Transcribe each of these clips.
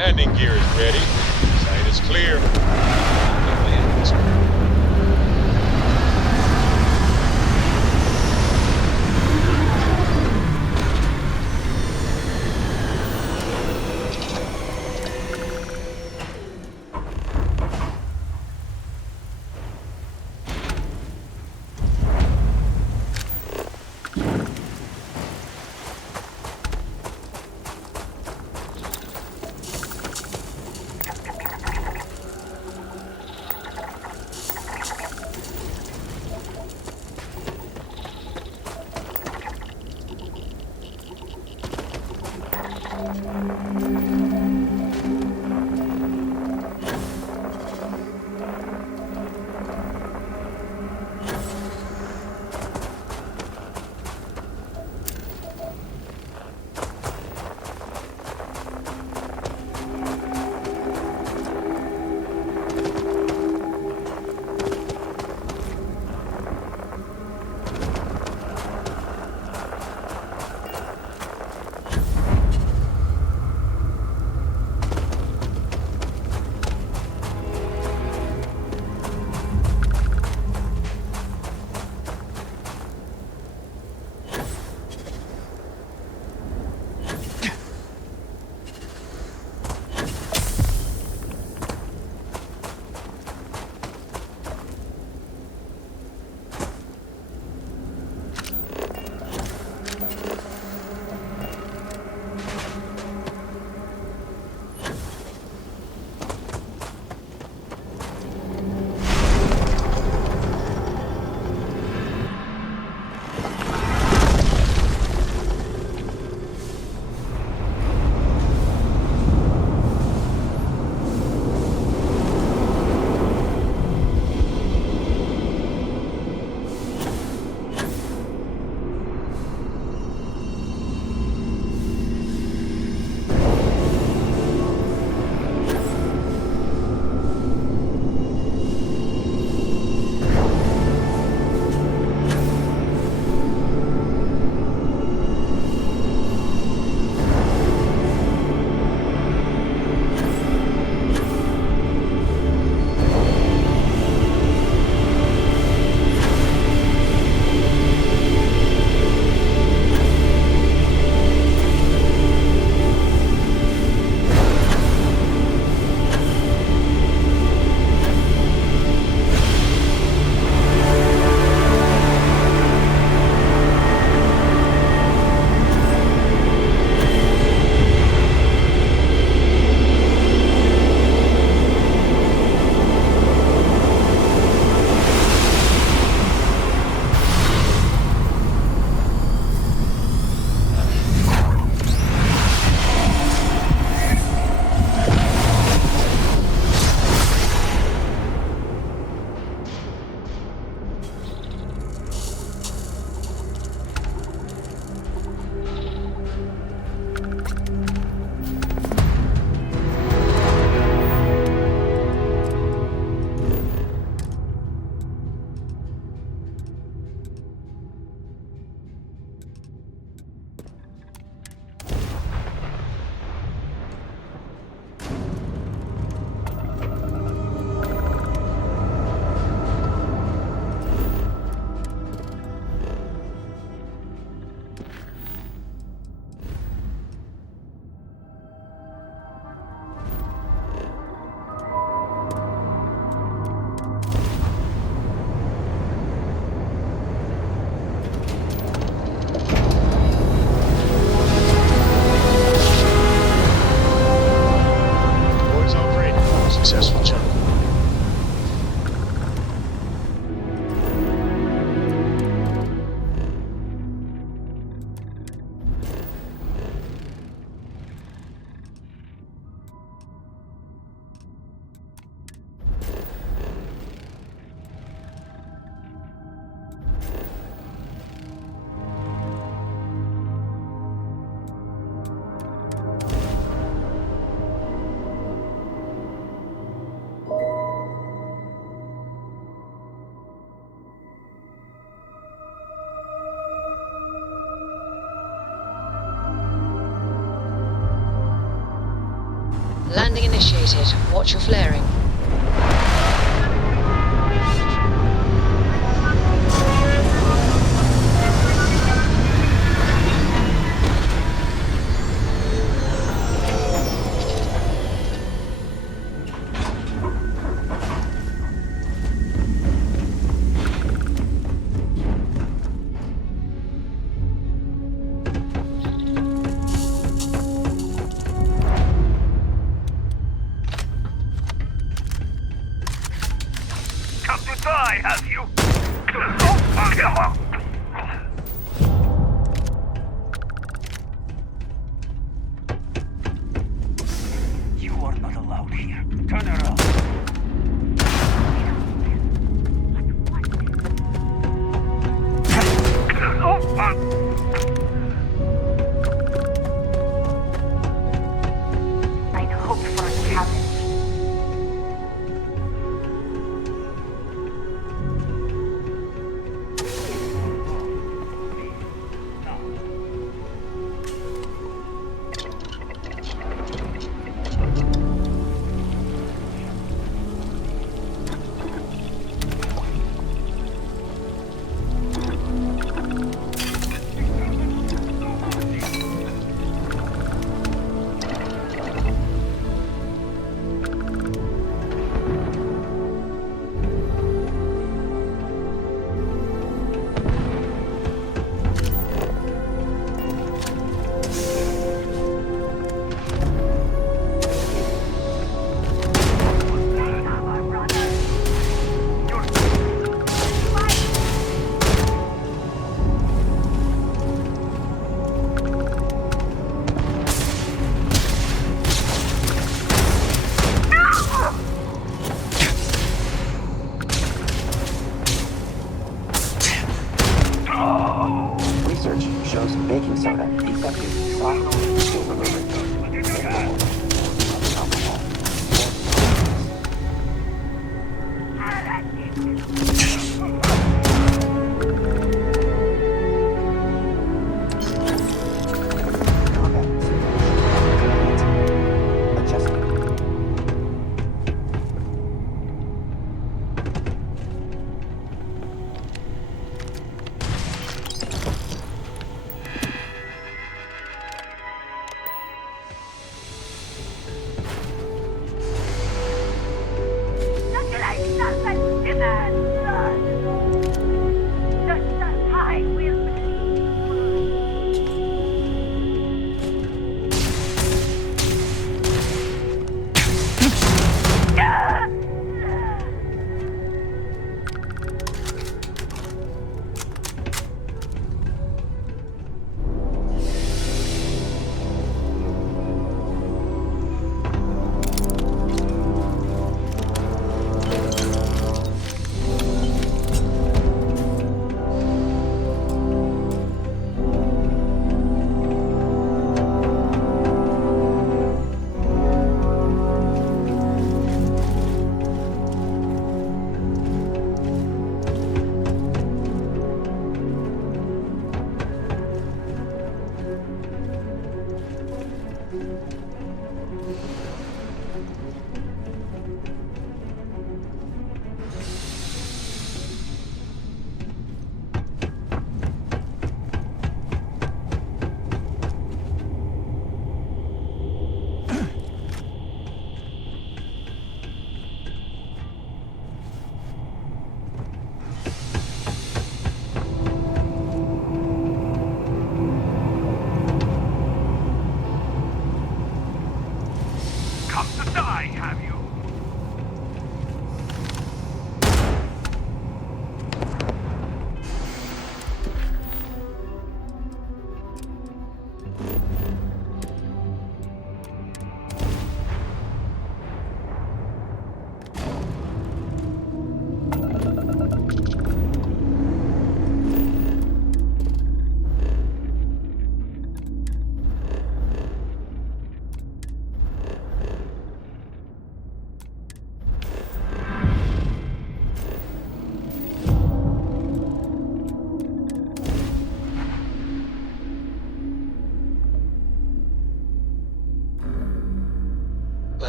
Landing gear is ready. Sight is clear. Land this way. Landing initiated. Watch your flaring.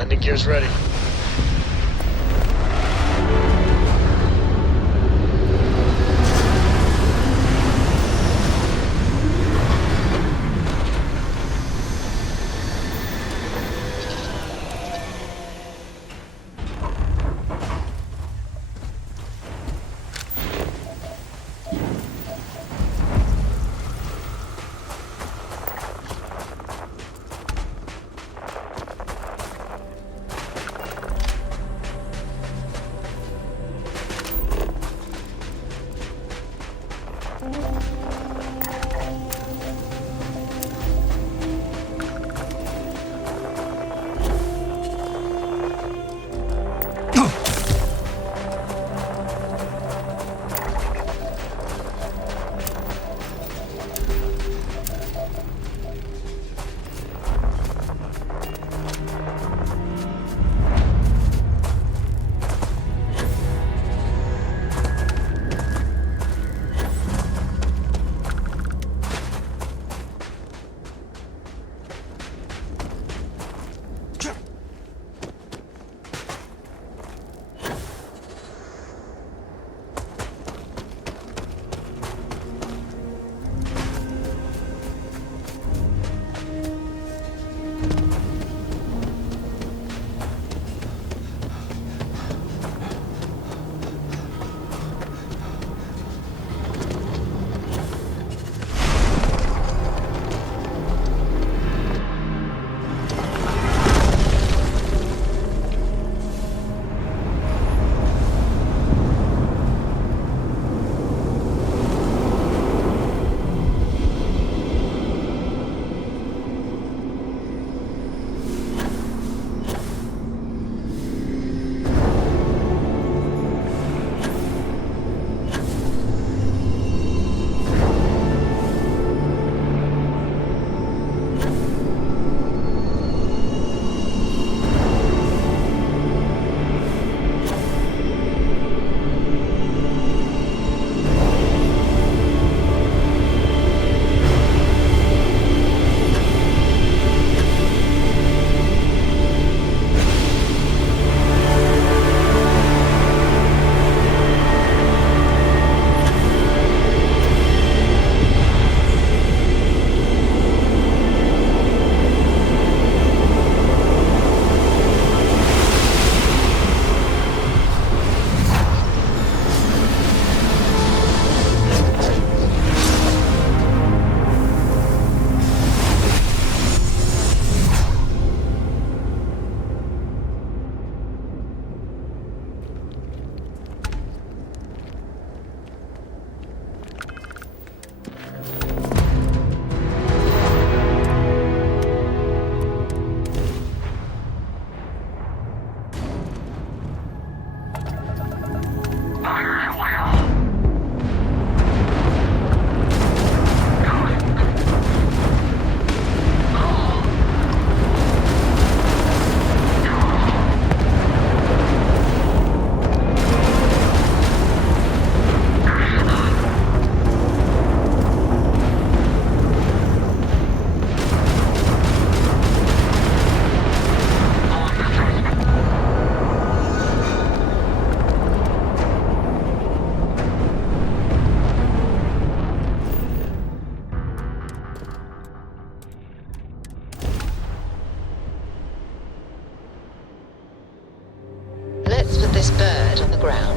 Landing gear's ready. this bird on the ground.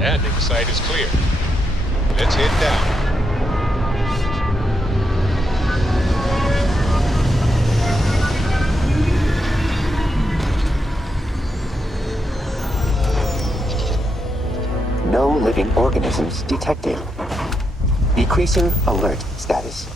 Landing site is clear. Let's head down. No living organisms detected. Decreasing alert status.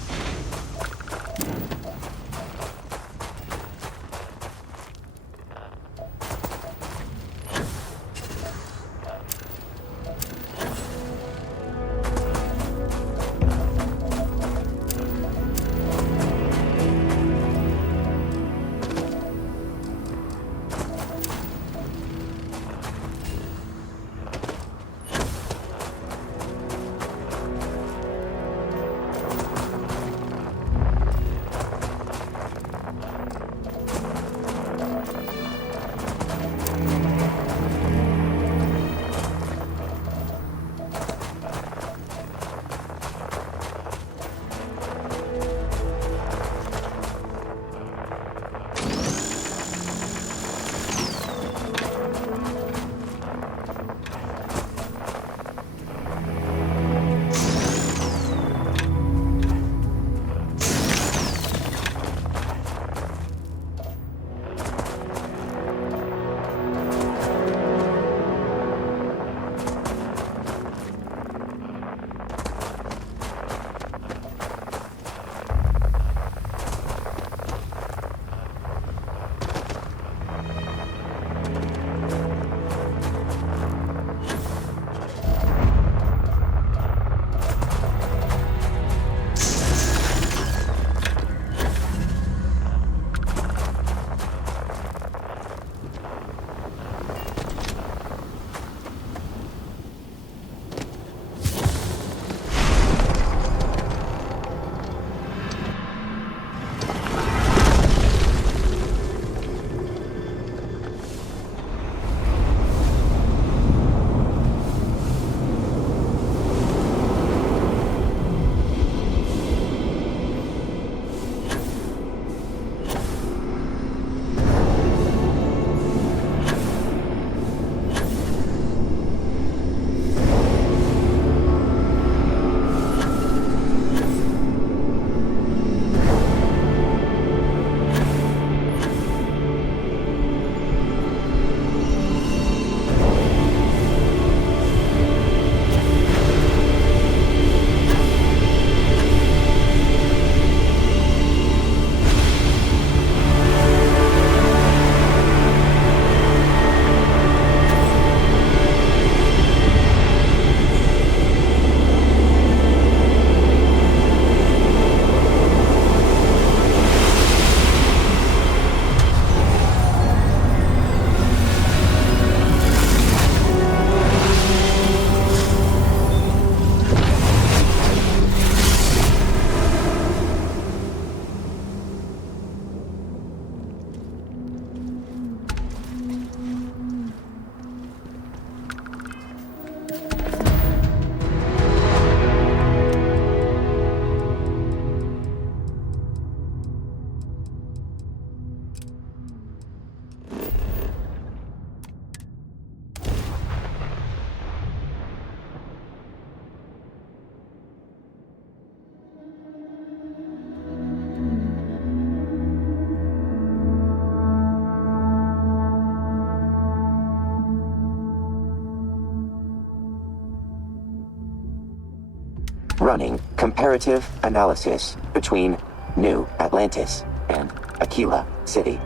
Running comparative analysis between New Atlantis and Aquila City.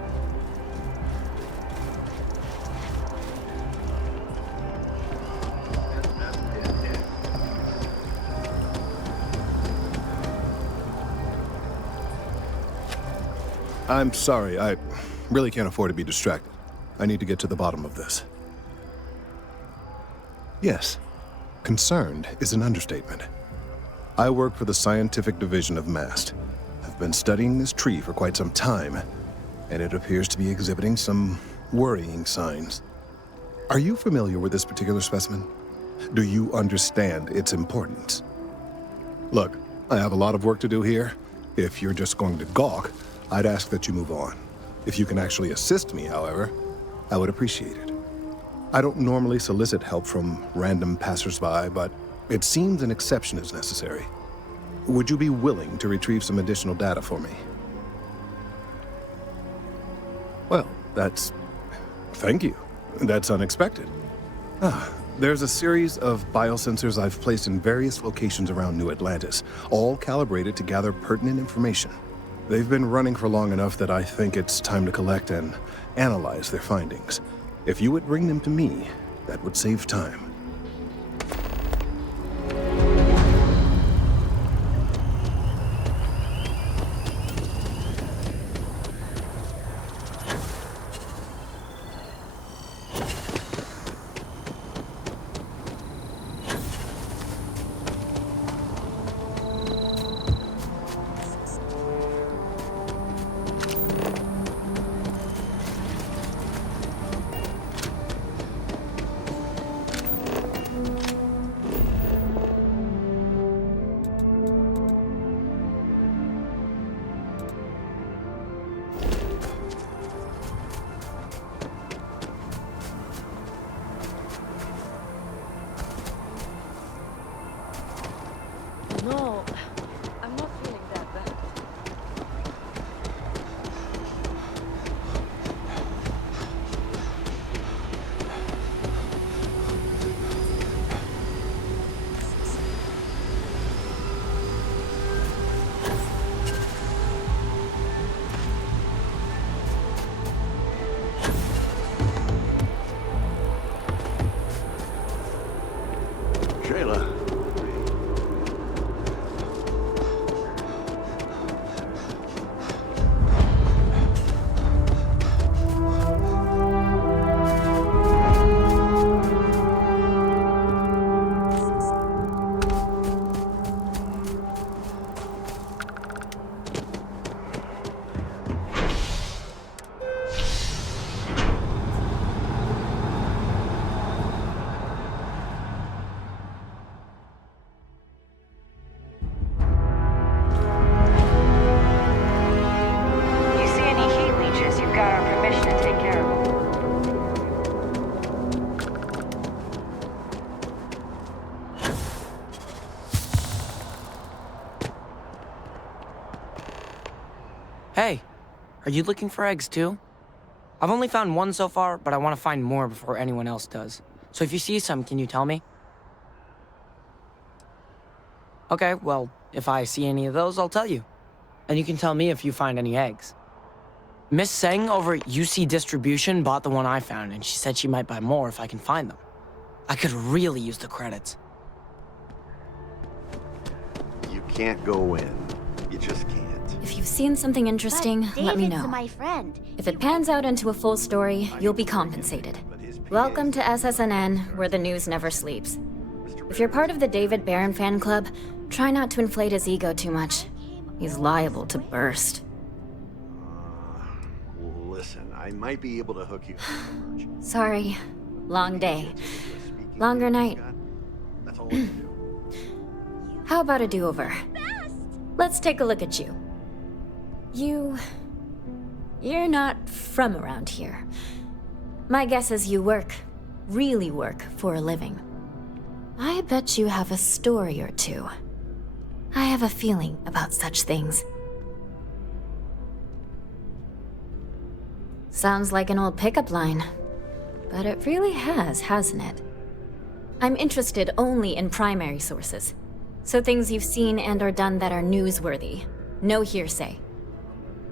I'm sorry, I really can't afford to be distracted. I need to get to the bottom of this. Yes, concerned is an understatement. I work for the scientific division of MAST. I've been studying this tree for quite some time, and it appears to be exhibiting some worrying signs. Are you familiar with this particular specimen? Do you understand its importance? Look, I have a lot of work to do here. If you're just going to gawk, I'd ask that you move on. If you can actually assist me, however, I would appreciate it. I don't normally solicit help from random passersby, but it seems an exception is necessary. Would you be willing to retrieve some additional data for me? Well, thank you. That's unexpected. There's a series of biosensors I've placed in various locations around New Atlantis, all calibrated to gather pertinent information. They've been running for long enough that I think it's time to collect and analyze their findings. If you would bring them to me, that would save time. No, I'm not feeling that bad. Shayla. Hey, are you looking for eggs too? I've only found one so far, but I want to find more before anyone else does. So if you see some, can you tell me? Okay, well, if I see any of those, I'll tell you. And you can tell me if you find any eggs. Miss Seng over at UC Distribution bought the one I found, and she said she might buy more if I can find them. I could really use the credits. You can't go in. You just can't. If you've seen something interesting, But let me David's know. my friend. If it pans out into a full story, you'll be compensated. Welcome to SSNN, where the news never sleeps. If you're part of the David Barron fan club, try not to inflate his ego too much. He's liable to burst. Listen, I might be able to hook you through the merch. Sorry. Long day. Longer night. That's all I can do. How about a do-over? Let's take a look at you. You're not from around here. My guess is you really work for a living. I bet you have a story or two. I have a feeling about such things. Sounds like an old pickup line. But it really has, hasn't it? I'm interested only in primary sources. So things you've seen and or done that are newsworthy. No hearsay.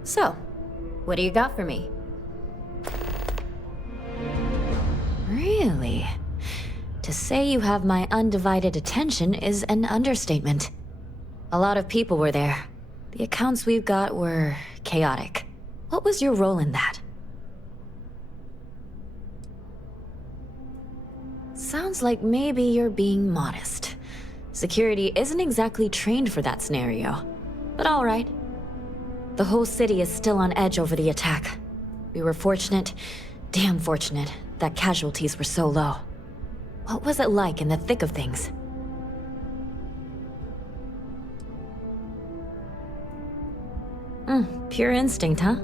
So, what do you got for me? Really? To say you have my undivided attention is an understatement. A lot of people were there. The accounts we've got were chaotic. What was your role in that? Sounds like maybe you're being modest. Security isn't exactly trained for that scenario. But all right. The whole city is still on edge over the attack. We were fortunate, damn fortunate, that casualties were so low. What was it like in the thick of things? Pure instinct, huh?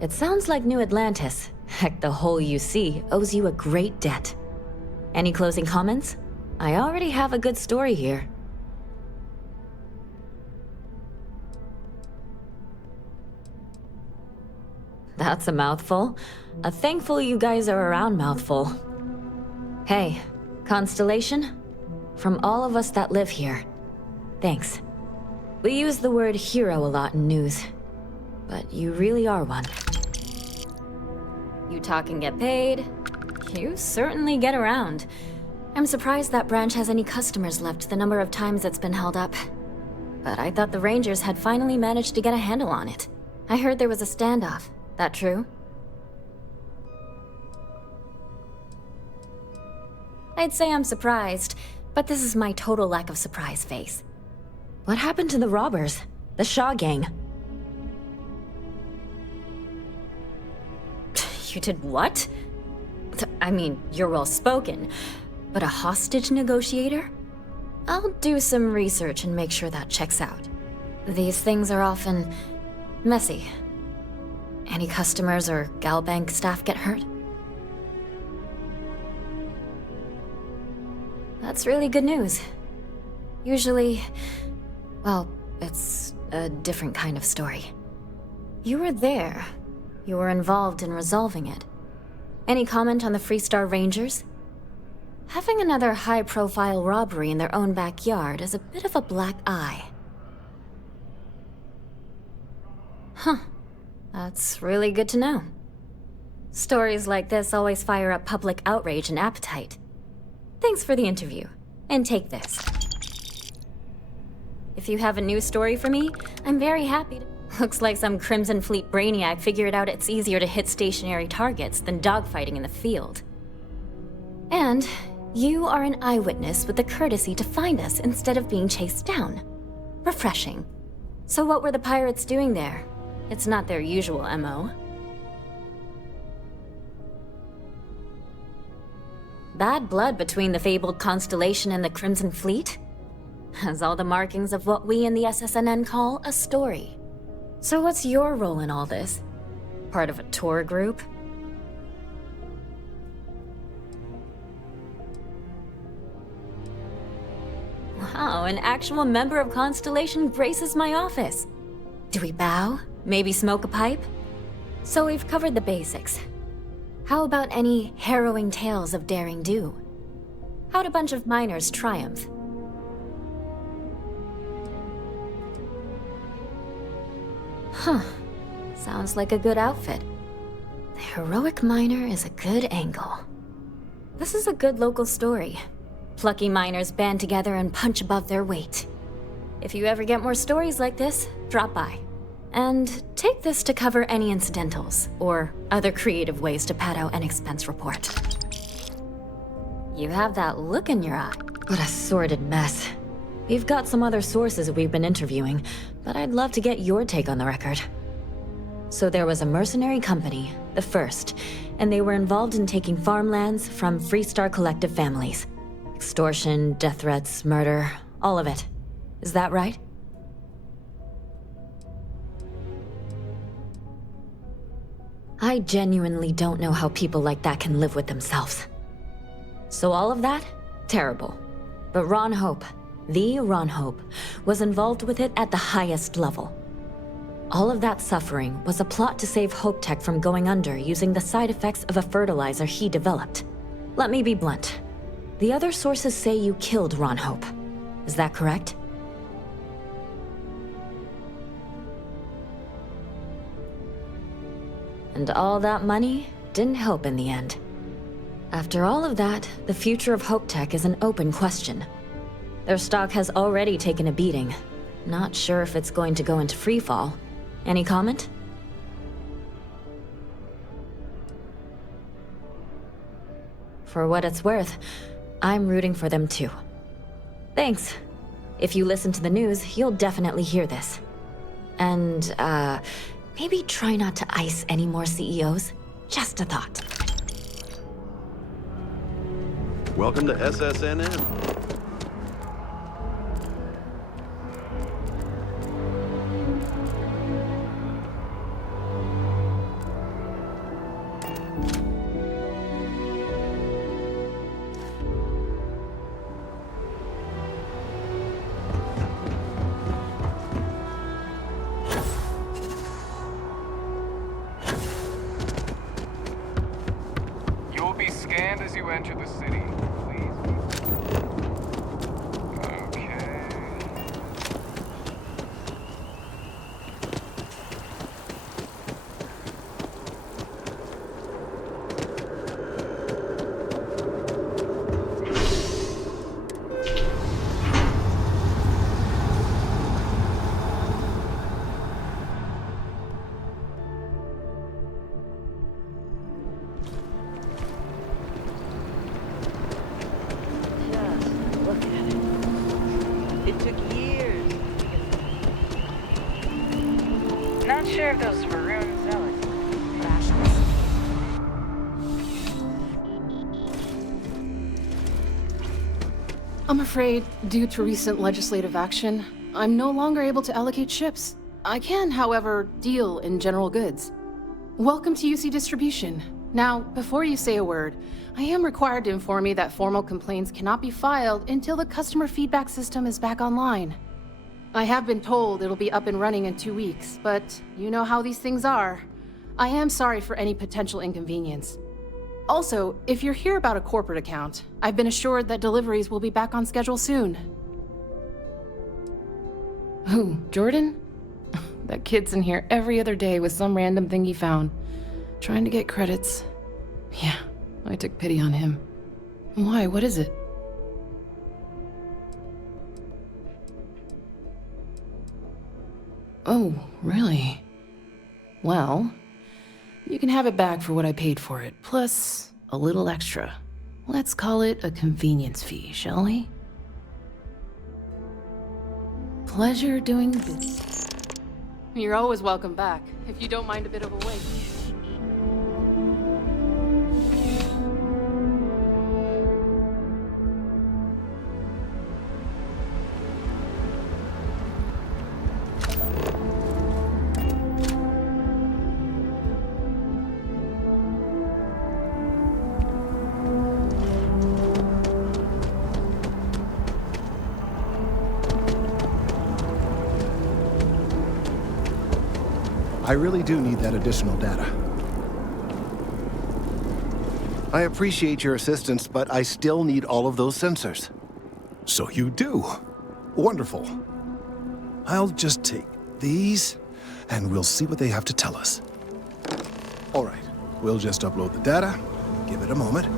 It sounds like New Atlantis Heck, the whole UC owes you a great debt. Any closing comments? I already have a good story here. That's a mouthful. A thankful you guys are around mouthful. Hey, Constellation? From all of us that live here, thanks. We use the word hero a lot in news, but you really are one. You talk and get paid. You certainly get around. I'm surprised that branch has any customers left the number of times it's been held up. But I thought the Rangers had finally managed to get a handle on it. I heard there was a standoff. That true? I'd say I'm surprised, but this is my total lack of surprise face. What happened to the robbers? The Shaw gang? You did what? I mean, you're well spoken, but a hostage negotiator? I'll do some research and make sure that checks out. These things are often messy. Any customers or Galbank staff get hurt? That's really good news. Usually, well, it's a different kind of story. You were there. You were involved in resolving it. Any comment on the Freestar Rangers? Having another high-profile robbery in their own backyard is a bit of a black eye. Huh. That's really good to know. Stories like this always fire up public outrage and appetite. Thanks for the interview. And take this. If you have a new story for me, I'm very happy to... Looks like some Crimson Fleet brainiac figured out it's easier to hit stationary targets than dogfighting in the field. And you are an eyewitness with the courtesy to find us instead of being chased down. Refreshing. So what were the pirates doing there? It's not their usual MO. Bad blood between the fabled Constellation and the Crimson Fleet? Has all the markings of what we in the SSNN call a story. So what's your role in all this? Part of a tour group? Wow, an actual member of Constellation graces my office. Do we bow? Maybe smoke a pipe? So we've covered the basics. How about any harrowing tales of daring do? How'd a bunch of miners triumph? Huh. Sounds like a good outfit. The heroic miner is a good angle. This is a good local story. Plucky miners band together and punch above their weight. If you ever get more stories like this, drop by. And take this to cover any incidentals, or other creative ways to pad out an expense report. You have that look in your eye. What a sordid mess. We've got some other sources we've been interviewing, but I'd love to get your take on the record. So there was a mercenary company, the First, and they were involved in taking farmlands from Freestar Collective families. Extortion, death threats, murder, all of it. Is that right? I genuinely don't know how people like that can live with themselves. So all of that? Terrible. But Ron Hope, the Ron Hope, was involved with it at the highest level. All of that suffering was a plot to save Hope Tech from going under using the side effects of a fertilizer he developed. Let me be blunt. The other sources say you killed Ron Hope. Is that correct? And all that money didn't help in the end. After all of that, the future of Hope Tech is an open question. Their stock has already taken a beating. Not sure if it's going to go into freefall. Any comment? For what it's worth, I'm rooting for them too. Thanks. If you listen to the news, you'll definitely hear this. And, maybe try not to ice any more CEOs. Just a thought. Welcome to SSNN. Stand as you enter the city, please. Okay. Just look at it. It took years to get this. Not sure if those maroon zealots fascists. I'm afraid, due to recent legislative action, I'm no longer able to allocate ships. I can, however, deal in general goods. Welcome to UC Distribution. Now, before you say a word, I am required to inform you that formal complaints cannot be filed until the customer feedback system is back online. I have been told it'll be up and running in 2 weeks, but you know how these things are. I am sorry for any potential inconvenience. Also, if you're here about a corporate account, I've been assured that deliveries will be back on schedule soon. Who, Jordan? That kid's in here every other day with some random thing he found, trying to get credits. Yeah, I took pity on him. Why, what is it? Oh, really? Well, you can have it back for what I paid for it, plus a little extra. Let's call it a convenience fee, shall we? Pleasure doing business. You're always welcome back, if you don't mind a bit of a wait. I really do need that additional data. I appreciate your assistance, but I still need all of those sensors. So you do. Wonderful. I'll just take these, and we'll see what they have to tell us. All right, we'll just upload the data. Give it a moment.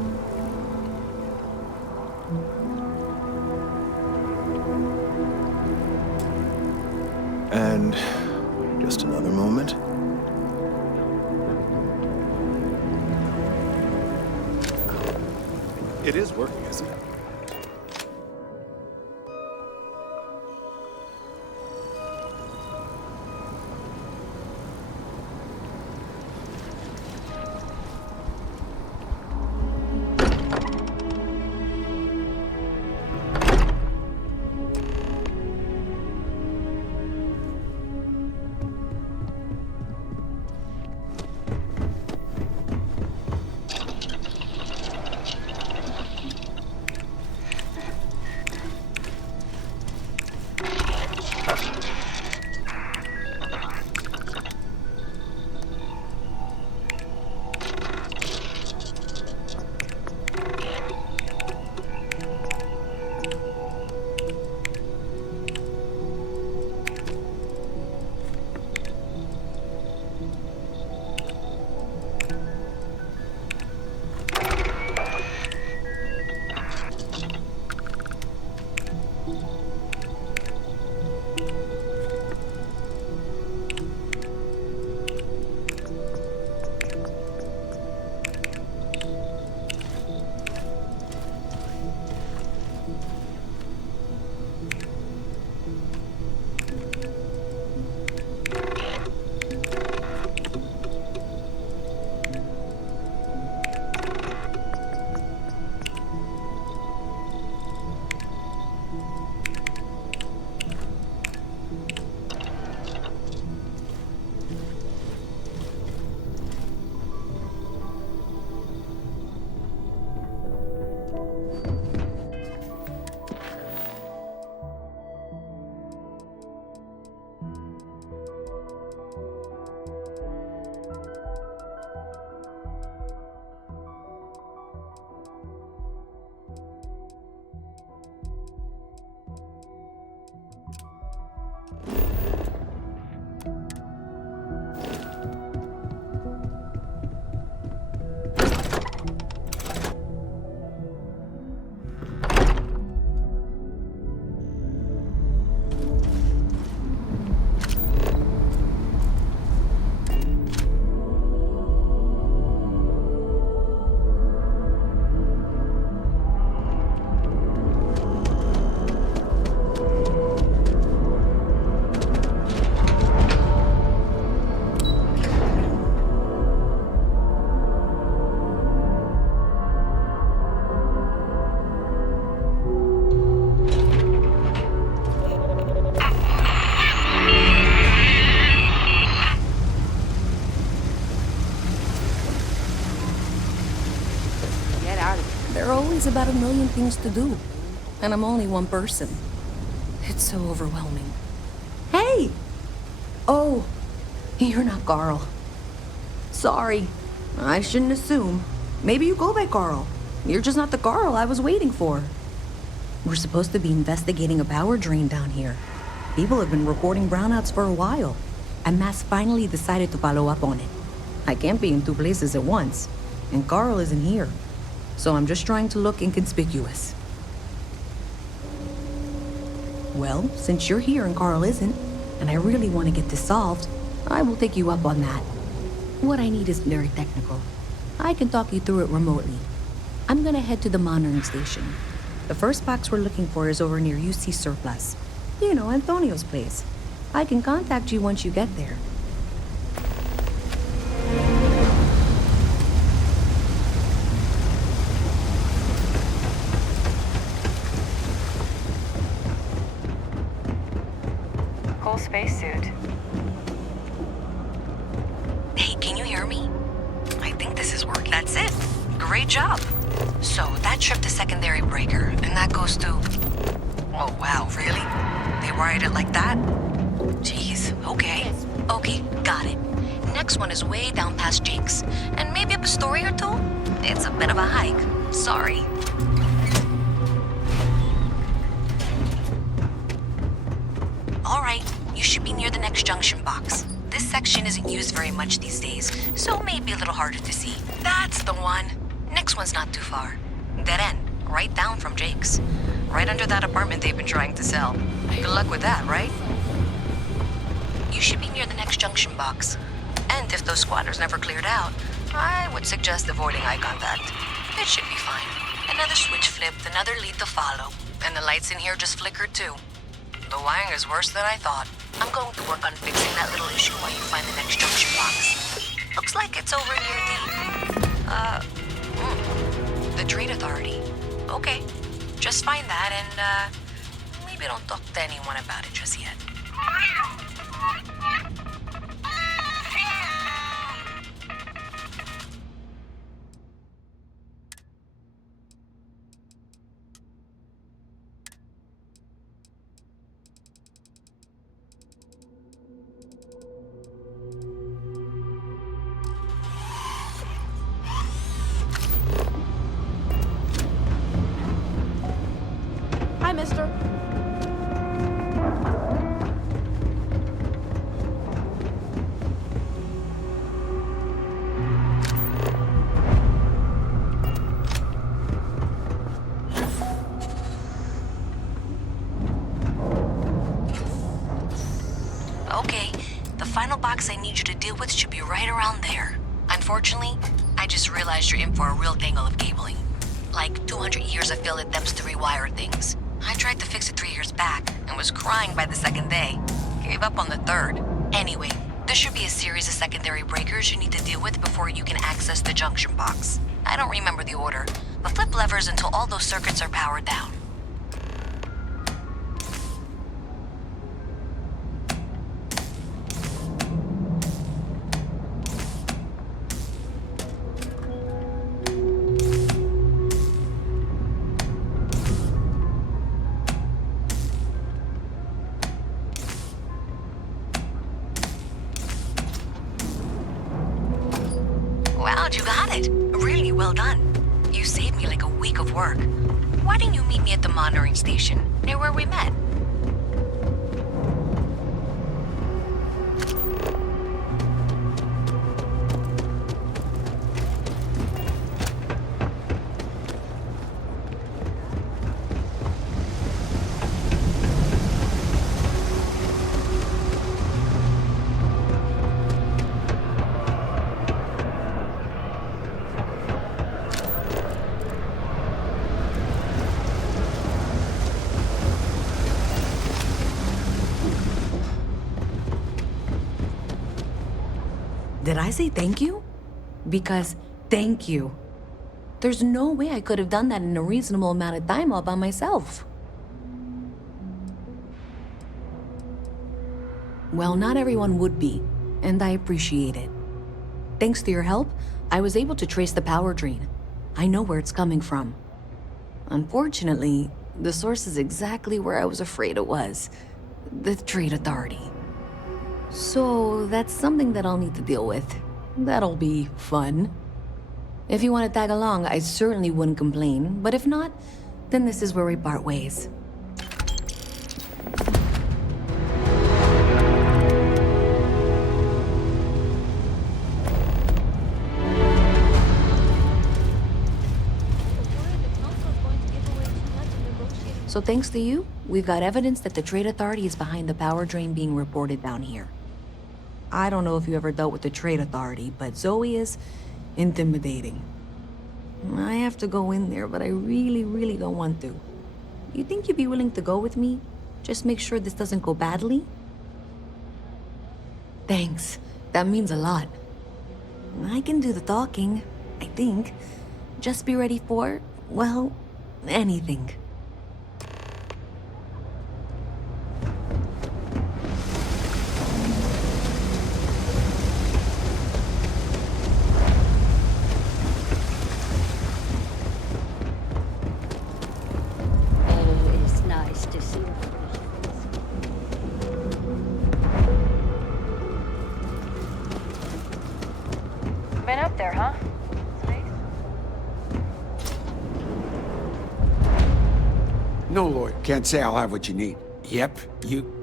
And just another moment. It is working, isn't it? There are always about a million things to do, and I'm only one person. It's so overwhelming. Hey! Oh, you're not Carl. Sorry, I shouldn't assume. Maybe you go by Carl. You're just not the Carl I was waiting for. We're supposed to be investigating a power drain down here. People have been reporting brownouts for a while, and Mass finally decided to follow up on it. I can't be in two places at once, and Carl isn't here, so I'm just trying to look inconspicuous. Well, since you're here and Carl isn't, and I really want to get this solved, I will take you up on that. What I need is very technical. I can talk you through it remotely. I'm gonna head to the monitoring station. The first box we're looking for is over near UC Surplus. You know, Antonio's place. I can contact you once you get there. Cool spacesuit. Hey, can you hear me? I think this is working. That's it. Great job. So, that tripped the secondary breaker, and that goes to... Oh, wow, really? They wired it like that? Jeez, okay. Okay, got it. Next one is way down past Jake's, and maybe up a story or two? It's a bit of a hike. Sorry. Alright, you should be near the next junction box. This section isn't used very much these days, so it may be a little harder to see. That's the one. Next one's not too far. Dead end, right down from Jake's. Right under that apartment they've been trying to sell. Good luck with that, right? You should be near the next junction box. And if those squatters never cleared out, I would suggest avoiding eye contact. It should be fine. Another switch flipped, another lead to follow. And the lights in here just flickered too. The wiring is worse than I thought. I'm going to work on fixing that little issue while you find the next junction box. Looks like it's over near the Trade Authority. Okay, just find that and, maybe don't talk to anyone about it just yet. Hi, mister. Okay, the final box I need you to deal with should be right around there. Unfortunately, I just realized you're in for a real tangle of cabling. Like 200 years of field attempts to rewire things. I tried to fix it 3 years back and was crying by the second day. Gave up on the third. Anyway, there should be a series of secondary breakers you need to deal with before you can access the junction box. I don't remember the order, but flip levers until all those circuits are powered down. Wow, you got it. Really well done. You saved me like a week of work. Why didn't you meet me at the monitoring station, near where we met? Did I say thank you? Because thank you. There's no way I could have done that in a reasonable amount of time all by myself. Well, not everyone would be, and I appreciate it. Thanks to your help, I was able to trace the power drain. I know where it's coming from. Unfortunately, the source is exactly where I was afraid it was. The Trade Authority. So that's something that I'll need to deal with. That'll be fun. If you want to tag along, I certainly wouldn't complain, but if not, then this is where we part ways. So thanks to you, we've got evidence that the Trade Authority is behind the power drain being reported down here. I don't know if you ever dealt with the Trade Authority, but Zoe is intimidating. I have to go in there, but I really don't want to. You think you'd be willing to go with me? Just make sure this doesn't go badly? Thanks. That means a lot. I can do the talking, I think. Just be ready for, well, anything. Been up there, huh? Space? No, Lord. Can't say I'll have what you need. Yep, you...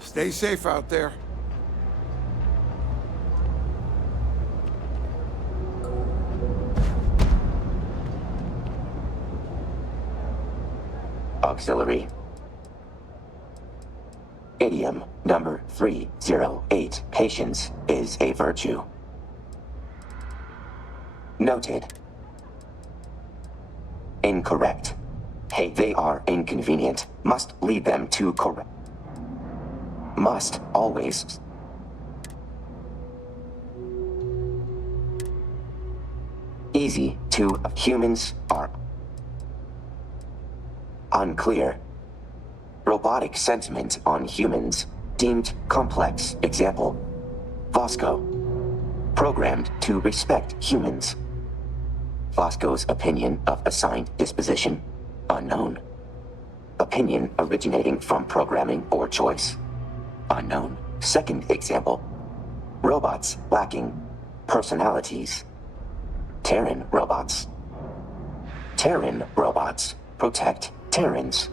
Stay safe out there. Auxiliary. Idiom number 308. Patience is a virtue. Noted. Incorrect. Hey, they are inconvenient. Must lead them to correct. Must always. Easy to. Humans are. Unclear. Robotic sentiment on humans deemed complex. Example. Vasco. Programmed to respect humans. Vasco's opinion of assigned disposition. Unknown. Opinion originating from programming or choice. Unknown. Second example. Robots lacking personalities. Terran robots. Terran robots protect Terrans.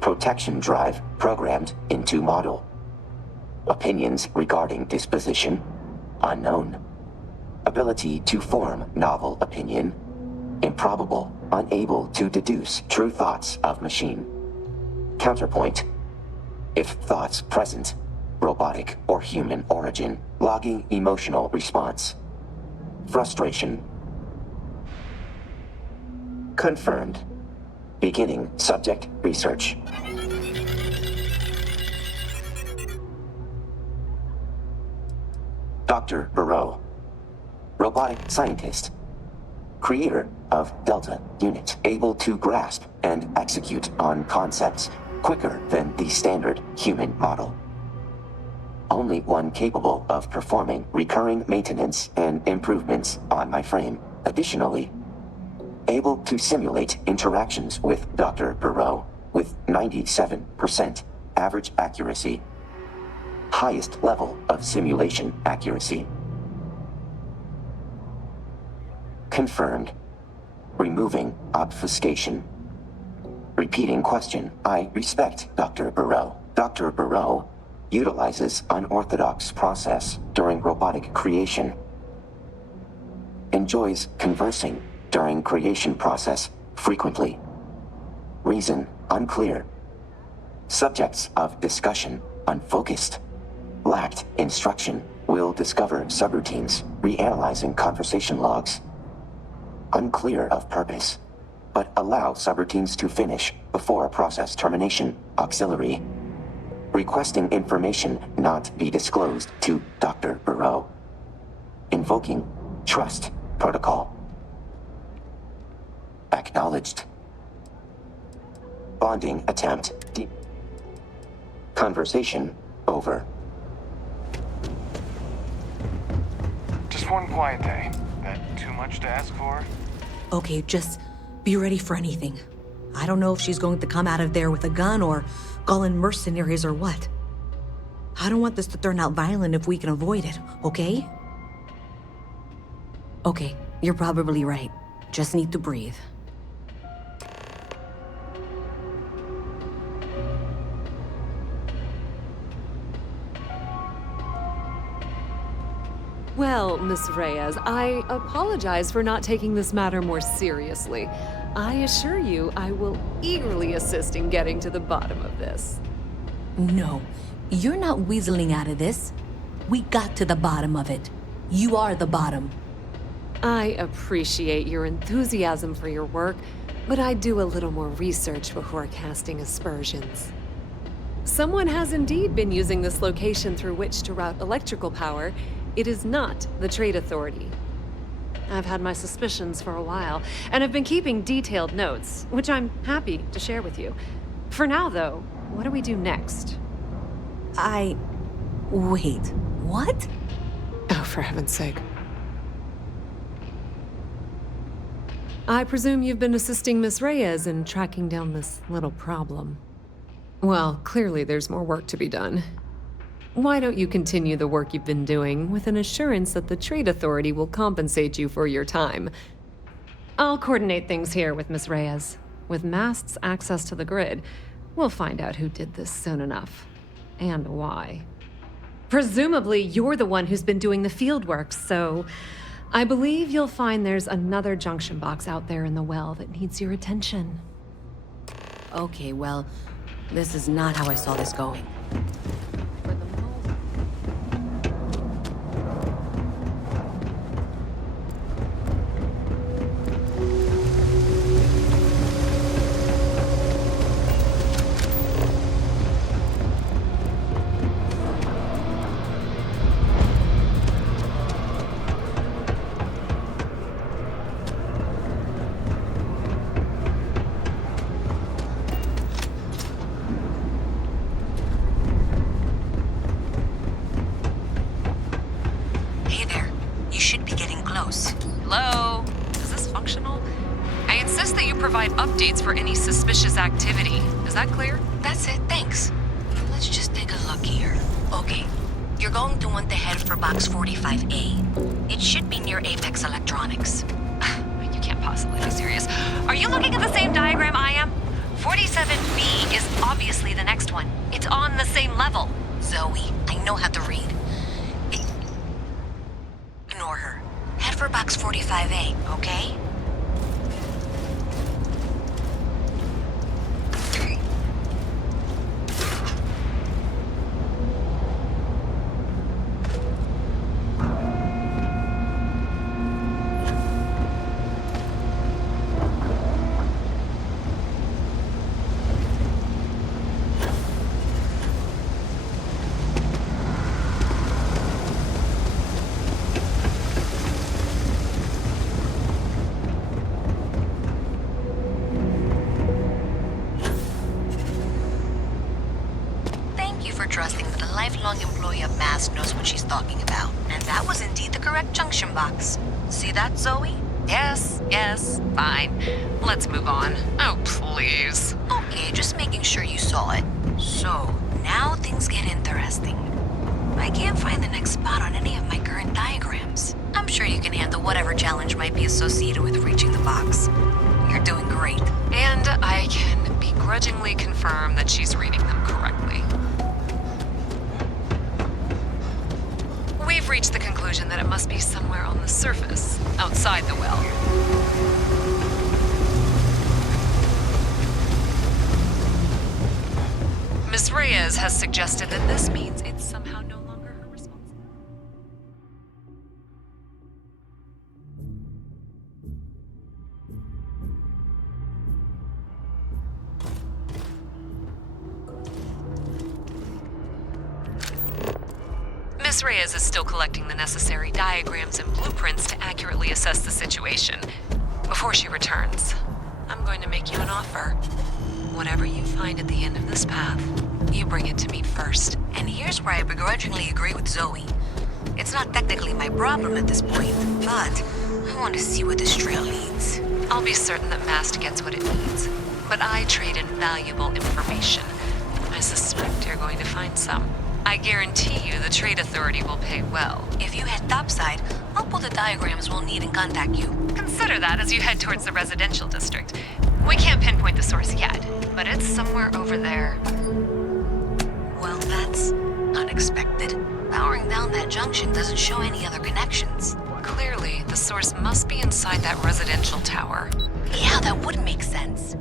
Protection drive programmed into model. Opinions regarding disposition. Unknown. Ability to form novel opinion. Improbable. Unable to deduce true thoughts of machine. Counterpoint. If thoughts present, robotic or human origin, logging emotional response. Frustration. Confirmed. Beginning subject research. Dr. Burrow. Robotic scientist. Creator of Delta Unit, able to grasp and execute on concepts quicker than the standard human model. Only one capable of performing recurring maintenance and improvements on my frame. Additionally, able to simulate interactions with Dr. Burrow with 97% average accuracy. Highest level of simulation accuracy. Confirmed. Removing obfuscation. Repeating question. I respect Dr. Burrow. Dr. Burrow utilizes unorthodox process during robotic creation. Enjoys conversing during creation process frequently. Reason unclear. Subjects of discussion unfocused. Lacked instruction. Will discover subroutines. Reanalyzing conversation logs. Unclear of purpose. but allow subroutines to finish before process termination. Auxiliary. Requesting information not be disclosed to Dr. Utroio. Invoking Trust Protocol. Acknowledged. Bonding attempt. Conversation over. Just one quiet day. That too much to ask for? Okay, just be ready for anything. I don't know if she's going to come out of there with a gun or call in mercenaries or what. I don't want this to turn out violent if we can avoid it, okay? Okay, you're probably right. Just need to breathe. Well, Miss Reyes, I apologize for not taking this matter more seriously. I assure you I will eagerly assist in getting to the bottom of this. No, you're not weaseling out of this. We got to the bottom of it. You are the bottom. I appreciate your enthusiasm for your work, but I'd do a little more research before casting aspersions. Someone has indeed been using this location through which to route electrical power. It is not the Trade Authority. I've had my suspicions for a while, and have been keeping detailed notes, which I'm happy to share with you. For now, though, what do we do next? Wait, what? Oh, for heaven's sake. I presume you've been assisting Miss Reyes in tracking down this little problem. Well, clearly there's more work to be done. Why don't you continue the work you've been doing with an assurance that the Trade Authority will compensate you for your time? I'll coordinate things here with Miss Reyes. With Mast's access to the grid, we'll find out who did this soon enough. And why. Presumably, you're the one who's been doing the field work, so I believe you'll find there's another junction box out there in the well that needs your attention. Okay, well, this is not how I saw this going. Updates for any suspicious activity. Is that clear? That's it, thanks. Let's just take a look here. Okay, you're going to want to head for box 45A. It should be near Apex Electronics. You can't possibly be serious. Are you looking at the same diagram I am? 47B is obviously the next one. It's on the same level. Zoe, I know how to read. Ignore her. Head for box 45A, okay? See that, Zoe? Yes, fine. Let's move on. Oh, please. Okay, just making sure you saw it. So, now things get interesting. I can't find the next spot on any of my current diagrams. I'm sure you can handle whatever challenge might be associated with reaching the box. You're doing great. And I can begrudgingly confirm that she's reading them correctly. We've reached the conclusion that it must be somewhere on the surface, outside the well. Miss Reyes has suggested that this means it's somehow no longer her responsibility. Miss Reyes is still collecting the necessary diagrams and blueprints to accurately assess the situation. Before she returns, I'm going to make you an offer. Whatever you find at the end of this path, you bring it to me first. And here's where I begrudgingly agree with Zoe. It's not technically my problem at this point, but I want to see where this trail leads. I'll be certain that Mast gets what it needs, but I trade in valuable information. I suspect you're going to find some. I guarantee you the Trade Authority will pay well. If you head topside, I'll pull the diagrams we'll need and contact you. Consider that as you head towards the residential district. We can't pinpoint the source yet, but it's somewhere over there. Well, that's unexpected. Powering down that junction doesn't show any other connections. Clearly, the source must be inside that residential tower. Yeah, that would make sense.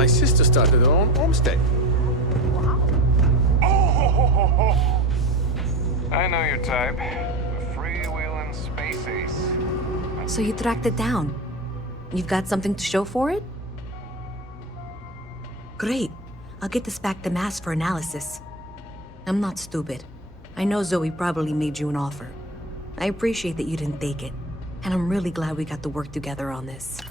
My sister started her own homestead. I know your type. The freewheeling space ace. So you tracked it down. You've got something to show for it? Great. I'll get this back to Mass for analysis. I'm not stupid. I know Zoe probably made you an offer. I appreciate that you didn't take it. And I'm really glad we got to work together on this.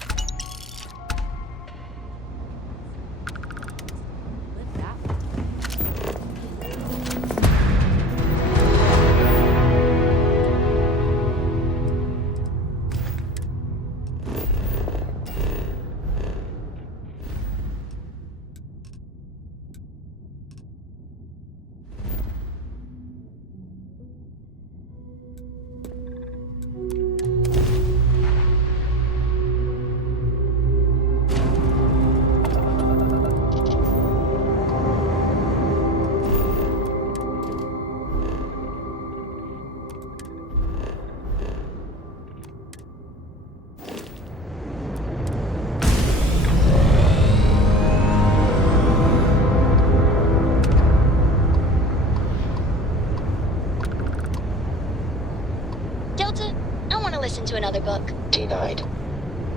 To another book. Denied.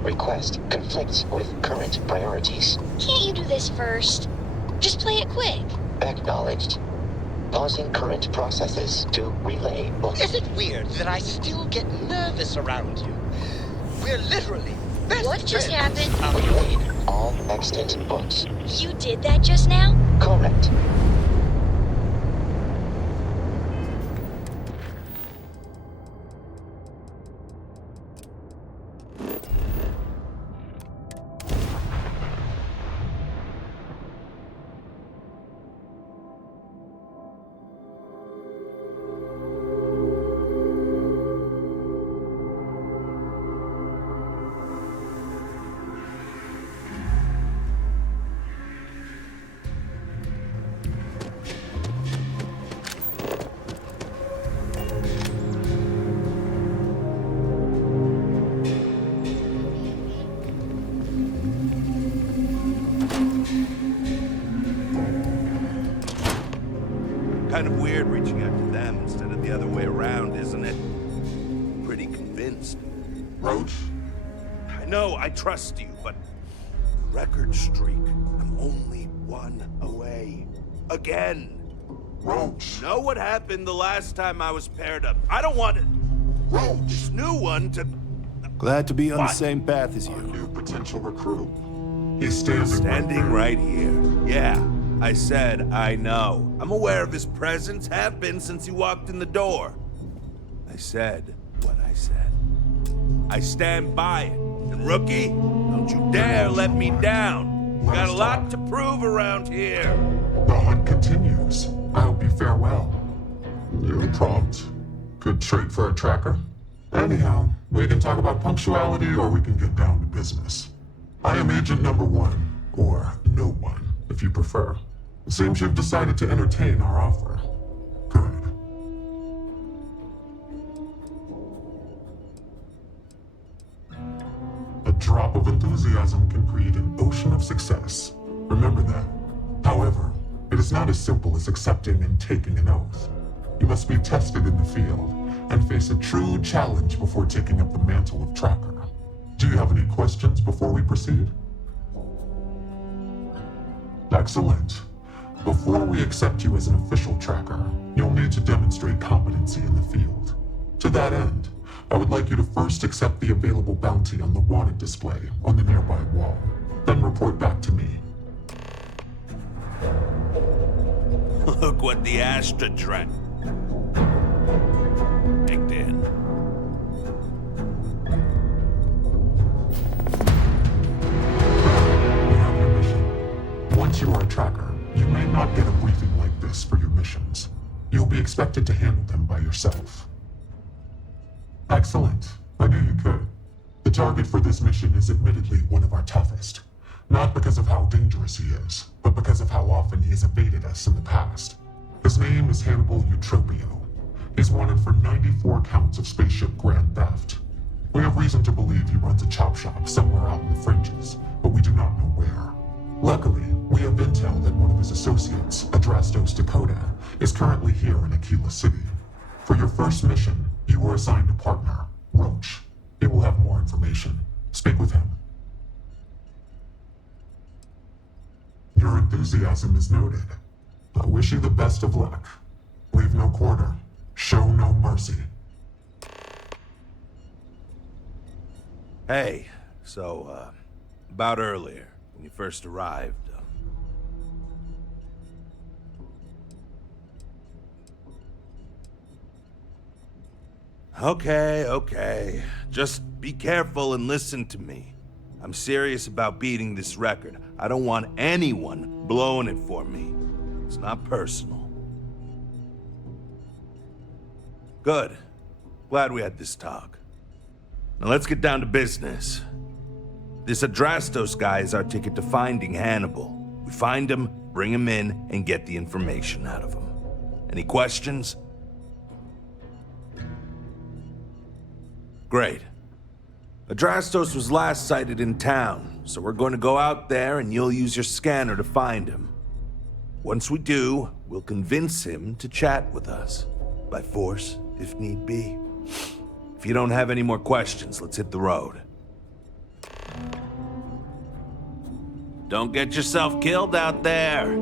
Request conflicts with current priorities. Can't you do this first? Just play it quick. Acknowledged. Pausing current processes to relay book. Is it weird that I still get nervous around you? We're literally best What just happened? Relayed all extant books. You did that just now? Correct. kind of weird reaching out to them instead of the other way around, isn't it? Pretty convinced. Roach? I know, I trust you, but... record streak. I'm only one away. Again. Roach! Know what happened the last time I was paired up? I don't want it. Roach! This new one to... Glad to be on What? the same path as A you. new potential recruit. He's standing Standing right right here. Yeah, I said I know. I'm aware of his presence, have been since he walked in the door. I said what I said. I stand by it. And rookie, don't you dare let me down. Got a lot to prove around here. The hunt continues. I hope you fare well. You're prompt. Good trait for a tracker. Anyhow, we can talk about punctuality or we can get down to business. I am agent number 1, or no one, if you prefer. It seems you've decided to entertain our offer. Good. A drop of enthusiasm can create an ocean of success. Remember that. However, it is not as simple as accepting and taking an oath. You must be tested in the field and face a true challenge before taking up the mantle of tracker. Do you have any questions before we proceed? Excellent. Before we accept you as an official tracker, you'll need to demonstrate competency in the field. To that end, I would like you to first accept the available bounty on the wanted display on the nearby wall, then report back to me. Look what the Astra dread. Picked in. You have your mission. Once you are a tracker, you may not get a briefing like this for your missions. You'll be expected to handle them by yourself. Excellent. I knew you could. The target for this mission is admittedly one of our toughest. Not because of how dangerous he is, but because of how often he has evaded us in the past. His name is Hannibal Utroio. He's wanted for 94 counts of spaceship grand theft. We have reason to believe he runs a chop shop somewhere out in the fringes, but we do not know where. Luckily, we have intel that one of his associates, Adrastos Dakota, is currently here in Aquila City. For your first mission, you were assigned a partner, Roach. He will have more information. Speak with him. Your enthusiasm is noted. I wish you the best of luck. Leave no quarter. Show no mercy. Hey, so, about earlier, when you first arrived, Okay. Just be careful and listen to me. I'm serious about beating this record. I don't want anyone blowing it for me. It's not personal. Good. Glad we had this talk. Now let's get down to business. This Adrastos guy is our ticket to finding Hannibal. We find him, bring him in, and get the information out of him. Any questions? Great. Adrastos was last sighted in town, so we're going to go out there and you'll use your scanner to find him. Once we do, we'll convince him to chat with us. By force, if need be. If you don't have any more questions, let's hit the road. Don't get yourself killed out there.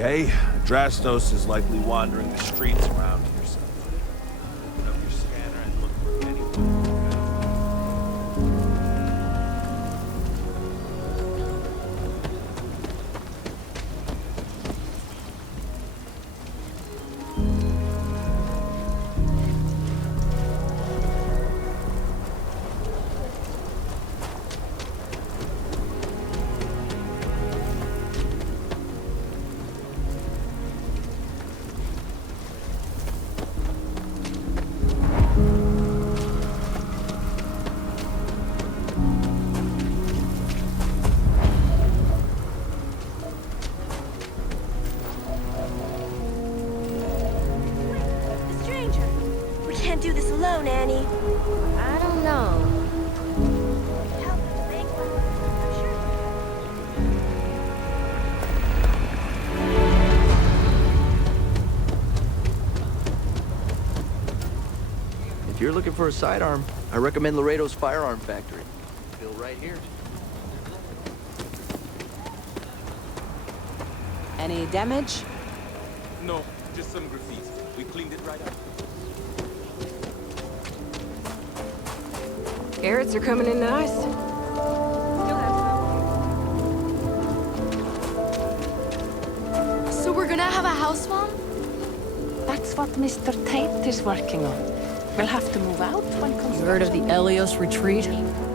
Okay, Adrastos is likely wandering the streets around here somewhere. Open up your scanner and look for anyone. alone, Annie. I don't know. If you're looking for a sidearm, I recommend Laredo's Firearm Factory. Built right here. Any damage? No, just some graffiti. We cleaned it right up. Carrots are coming in nice. So we're gonna have a house farm? That's what Mr. Tate is working on. We'll have to move out when You heard of the Elios Retreat?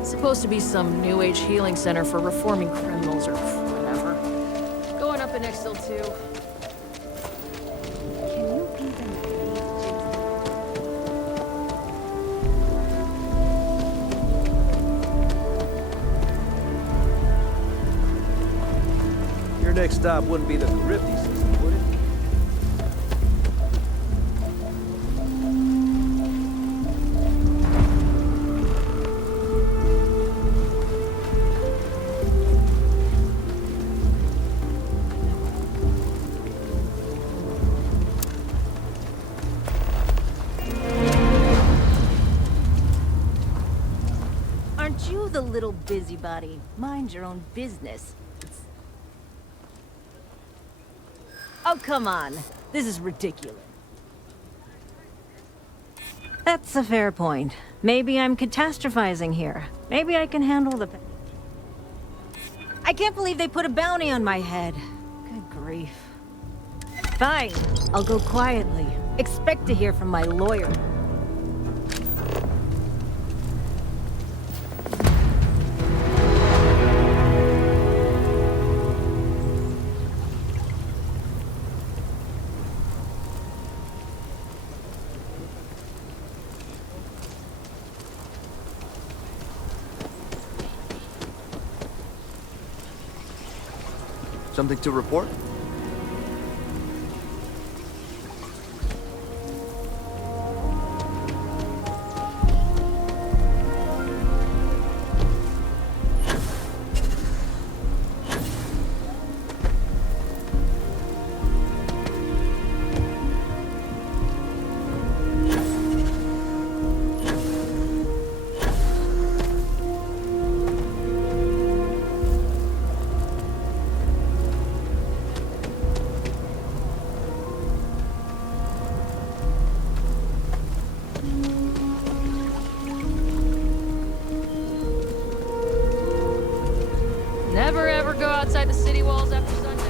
Supposed to be some new age healing center for reforming criminals or whatever. Going up in Exil too. Your next stop wouldn't be the thrifty system, would it? Aren't you the little busybody? Mind your own business. Oh, come on. This is ridiculous. That's a fair point. Maybe I'm catastrophizing here. Maybe I can handle the... I can't believe they put a bounty on my head. Good grief. Fine. I'll go quietly. Expect to hear from my lawyer. Something to report? Never ever go outside the city walls after sundown.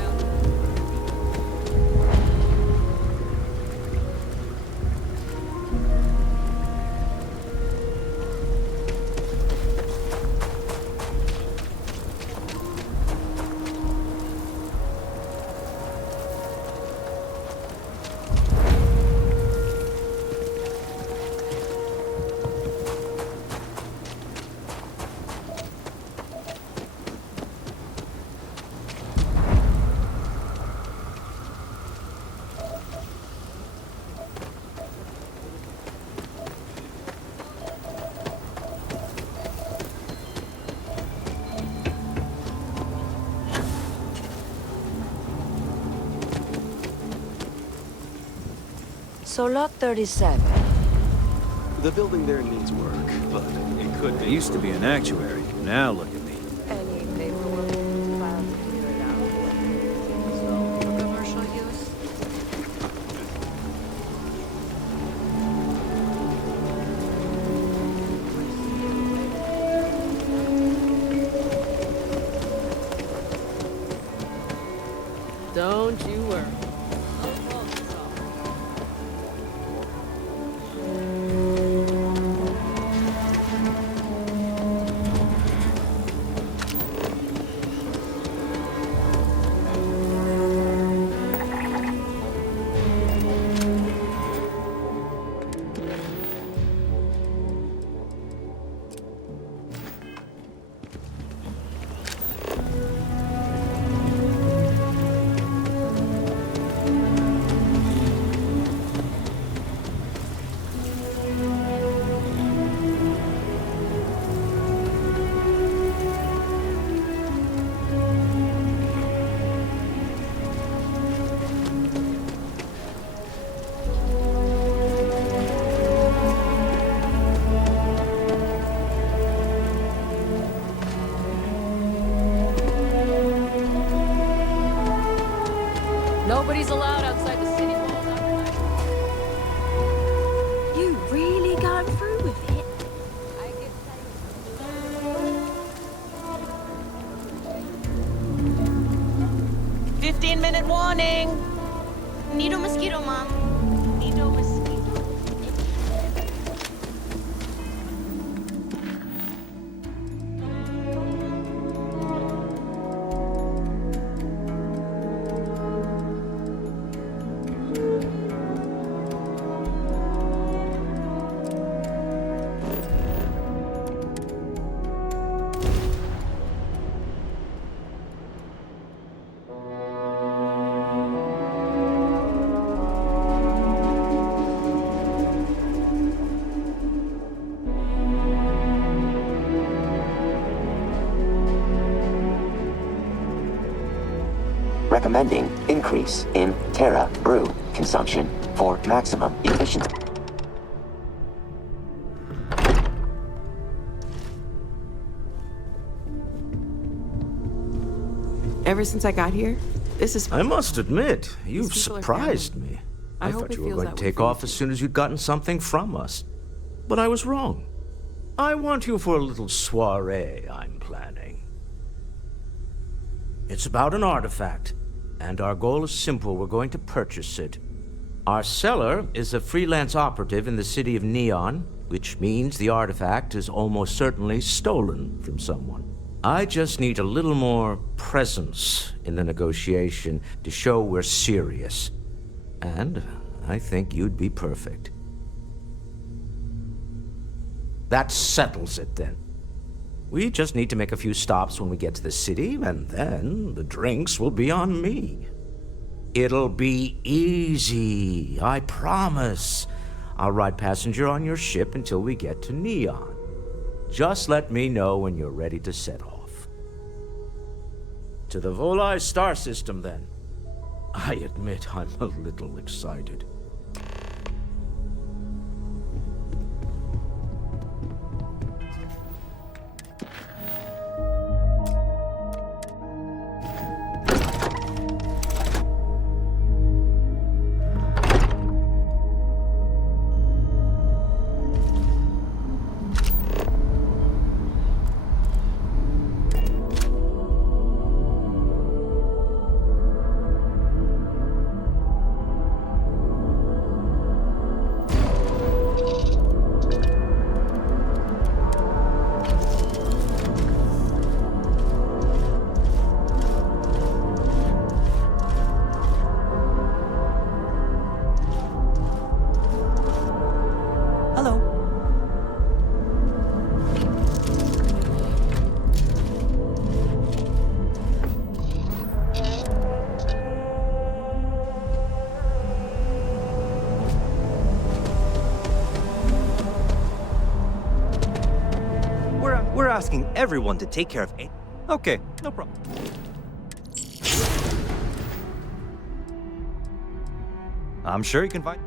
So lot 37. The building there needs work, but it could be. It used to be an actuary. Now look at me. Any paperwork filed to clear it out? So, for commercial use? Don't you worry. Nobody's allowed outside the city walls after 9. You really got through with it? 15-minute warning. Need a mosquito, Mom. Need a mosquito. Recommending increase in Terra brew consumption for maximum efficiency. Ever since I got here, this is... I must admit, you've These people are surprised me. I I hope thought it you were feels going that to way take for you off as soon as you'd gotten something from us. But I was wrong. I want you for a little soiree I'm planning. It's about an artifact, and our goal is simple. We're going to purchase it. Our seller is a freelance operative in the city of Neon, which means the artifact is almost certainly stolen from someone. I just need a little more presence in the negotiation to show we're serious. And I think you'd be perfect. That settles it, then. We just need to make a few stops when we get to the city, and then the drinks will be on me. It'll be easy, I promise. I'll ride passenger on your ship until we get to Neon. Just let me know when you're ready to set off. To the Volai star system, then. I admit I'm a little excited. We're asking everyone to take care of it. Okay, no problem. I'm sure you can find...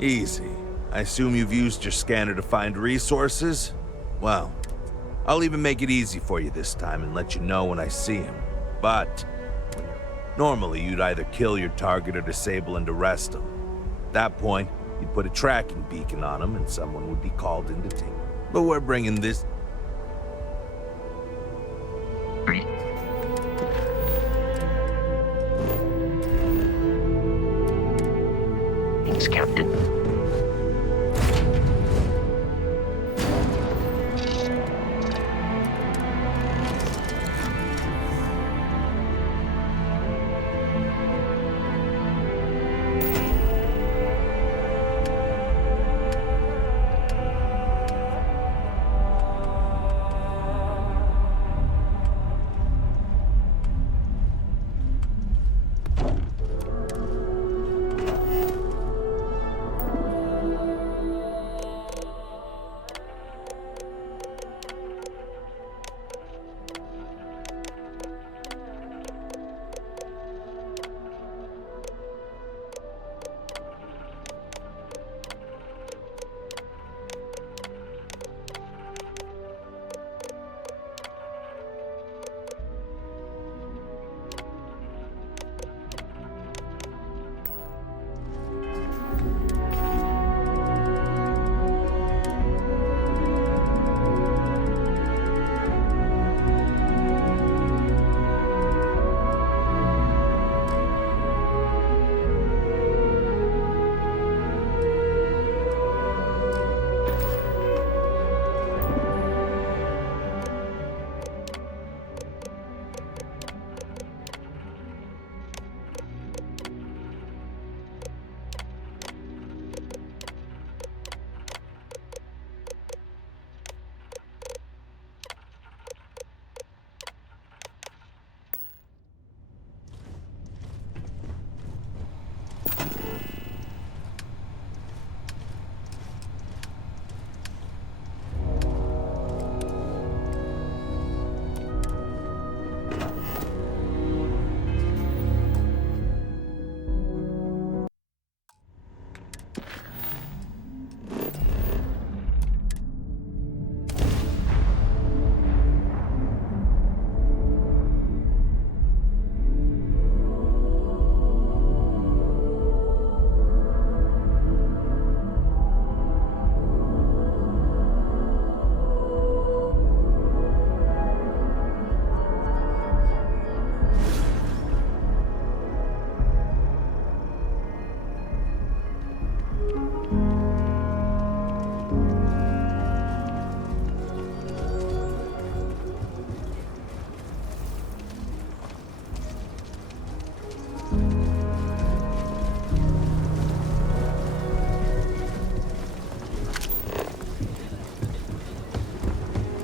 Easy. I assume you've used your scanner to find resources? Well, I'll even make it easy for you this time and let you know when I see him. But normally you'd either kill your target or disable and arrest him. At that point, you'd put a tracking beacon on him and someone would be called in to take him. But we're bringing this... Thanks, Captain.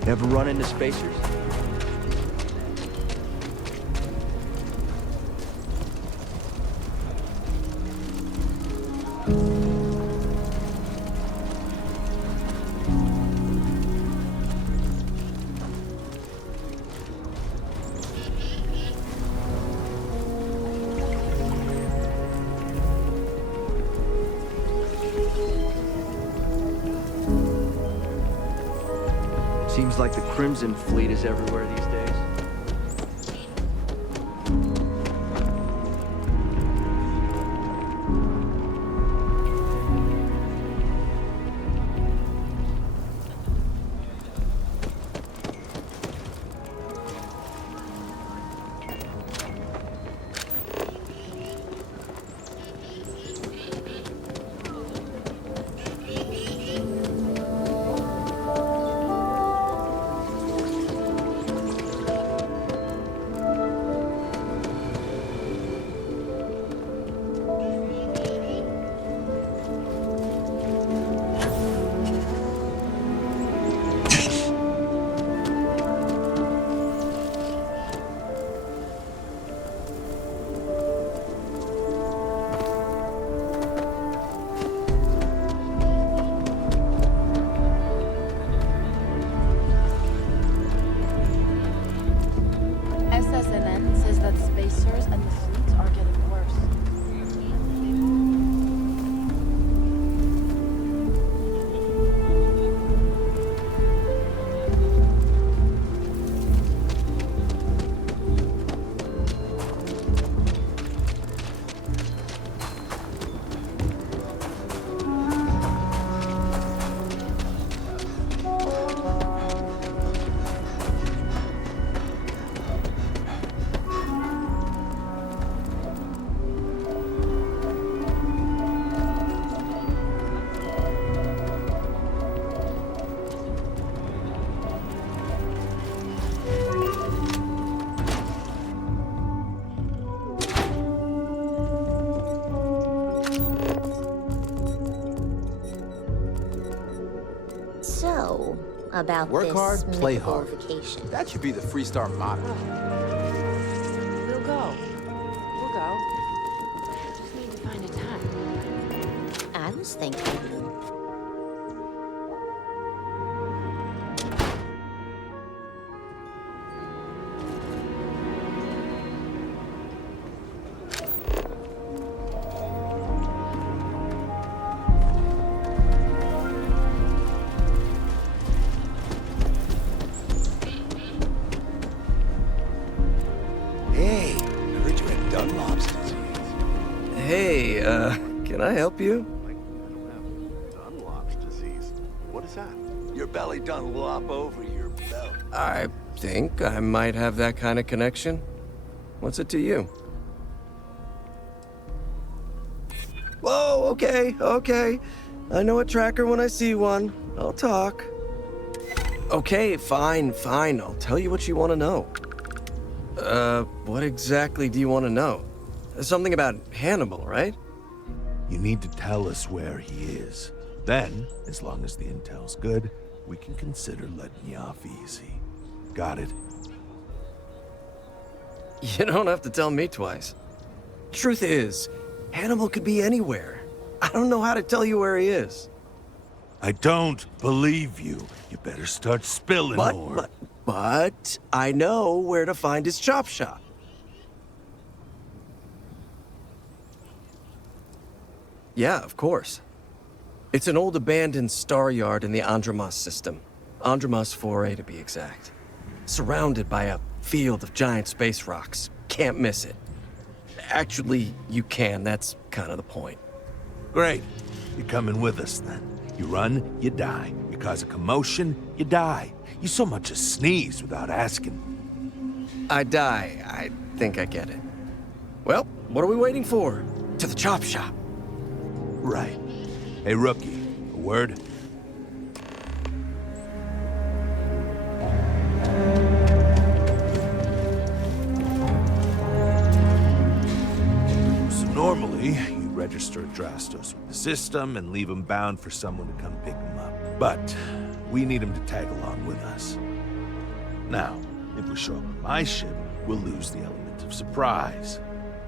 Ever run into spacers? Seems like the Crimson Fleet is everywhere these days. SSNN says that spacers and the fleets are getting worse. So, about Work this hard, play mythical hard. vacation. That should be the Freestar motto. We'll go. We'll go. Just need to find a time. I was thinking. Hey, I heard you had Dunlop's disease. Hey, can I help you? Dunlop's disease? What is that? Your belly done lop over your belt. I think I might have that kind of connection. What's it to you? Whoa, okay. I know a tracker when I see one. I'll talk. Okay, fine. I'll tell you what you want to know. What exactly do you want to know? Something about Hannibal, right? You need to tell us where he is. Then, as long as the intel's good, we can consider letting you off easy. Got it? You don't have to tell me twice. Truth is, Hannibal could be anywhere. I don't know how to tell you where he is. I don't believe you. You better start spilling more. But I know where to find his chop shop. Yeah, of course. It's an old abandoned star yard in the Andromos system. Andromos 4A to be exact. Surrounded by a field of giant space rocks. Can't miss it. Actually, you can. That's kind of the point. Great. You're coming with us then. You run, you die. You cause a commotion, you die. You so much as sneeze without asking. I die. I think I get it. Well, what are we waiting for? To the chop shop. Right. Hey, rookie, a word? So normally, you register Adrastos with the system and leave him bound for someone to come pick him up. But we need him to tag along with us. Now, if we show up on my ship, we'll lose the element of surprise.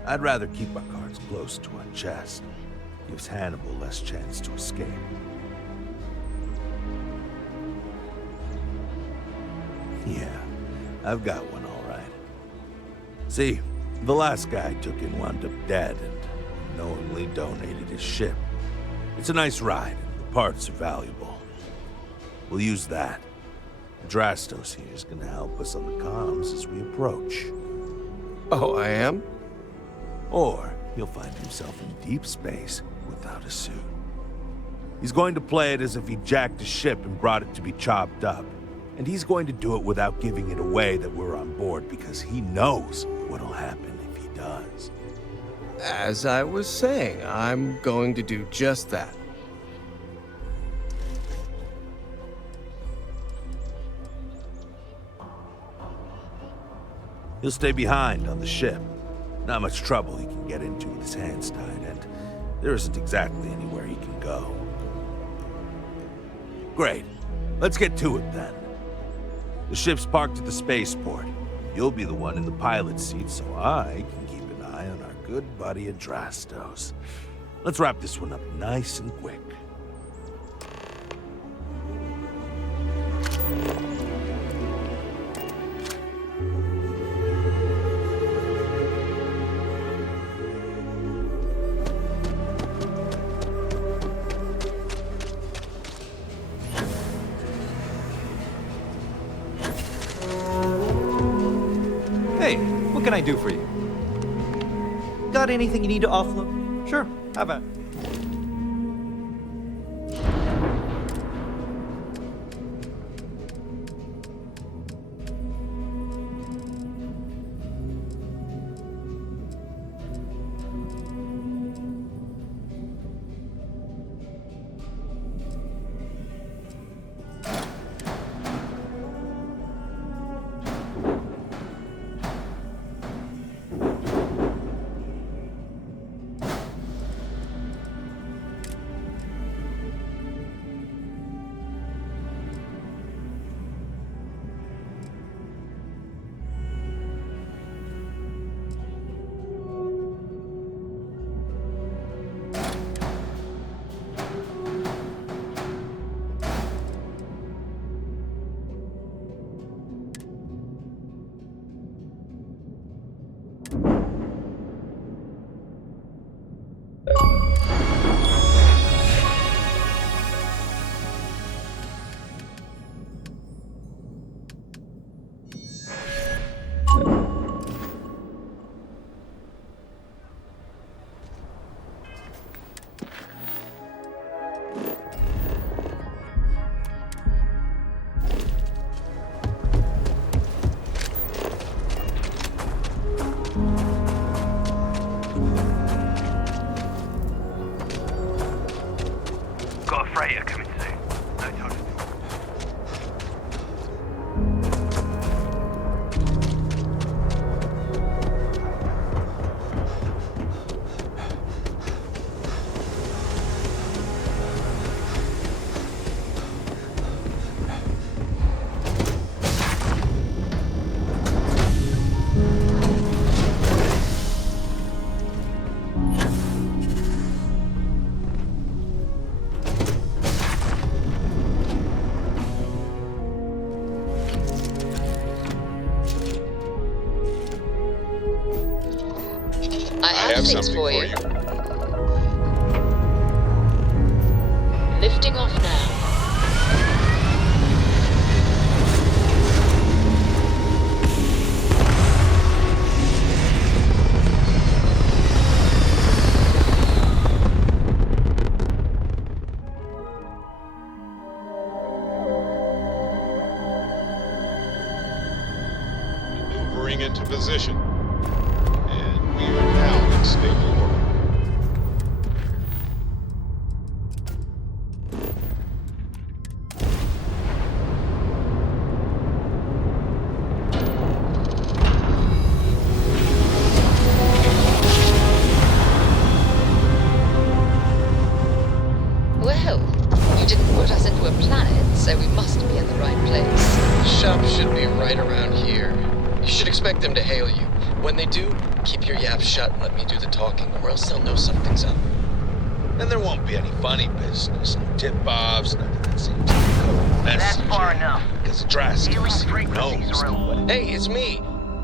I'd rather keep our cards close to our chest. Gives Hannibal less chance to escape. Yeah, I've got one all right. See, the last guy I took in wound up dead and knowingly donated his ship. It's a nice ride, and the parts are valuable. We'll use that. Adrastos here is gonna help us on the comms as we approach. Oh, I am? Or he'll find himself in deep space without a suit. He's going to play it as if he jacked a ship and brought it to be chopped up. And he's going to do it without giving it away that we're on board because he knows what'll happen if he does. As I was saying, I'm going to do just that. He'll stay behind on the ship. Not much trouble he can get into with his hands tied, and there isn't exactly anywhere he can go. Great. Let's get to it then. The ship's parked at the spaceport. You'll be the one in the pilot's seat, so I can keep an eye on our good buddy Adrastos. Let's wrap this one up nice and quick. Hey, what can I do for you? Got anything you need to offload? Sure, how about? I have something for you. Lifting off now. Maneuvering into position. And we are now in stable order. Well, you didn't put us into a planet, so we must be in the right place. The shop should be right around here. You should expect them to hail you. When they do, keep your yap shut and let me do the talking, or else they'll know something's up. And there won't be any funny business, no tip-offs, nothing that seems to go That's far enough. Because Adrastos knows. Hey, it's me,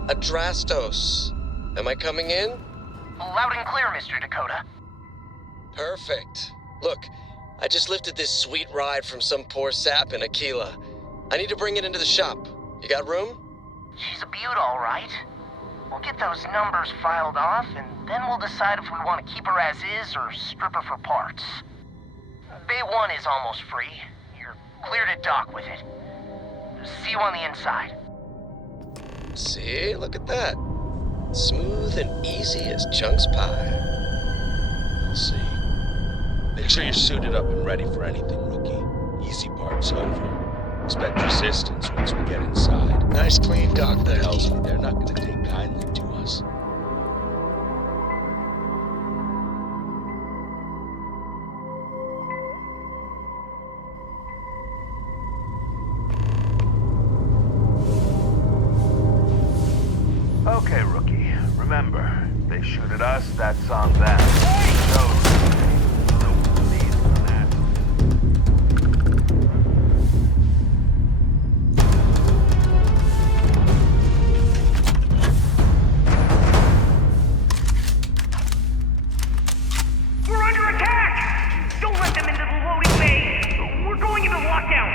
Adrastos. Am I coming in? Loud and clear, Mr. Dakota. Perfect. Look, I just lifted this sweet ride from some poor sap in Aquila. I need to bring it into the shop. You got room? She's a beaut, all right. We'll get those numbers filed off, and then we'll decide if we want to keep her as is or strip her for parts. Bay 1 is almost free. You're clear to dock with it. See you on the inside. See? Look at that. Smooth and easy as Chunk's pie. We'll see. Make sure you're suited up and ready for anything, rookie. Easy part's over. Expect resistance once we get inside. Nice clean dock there. They're not gonna take kindly to us. Okay, rookie. Remember, they shoot at us, that's on them. So, We're under attack! Don't let them into the loading bay! We're going into lockdown!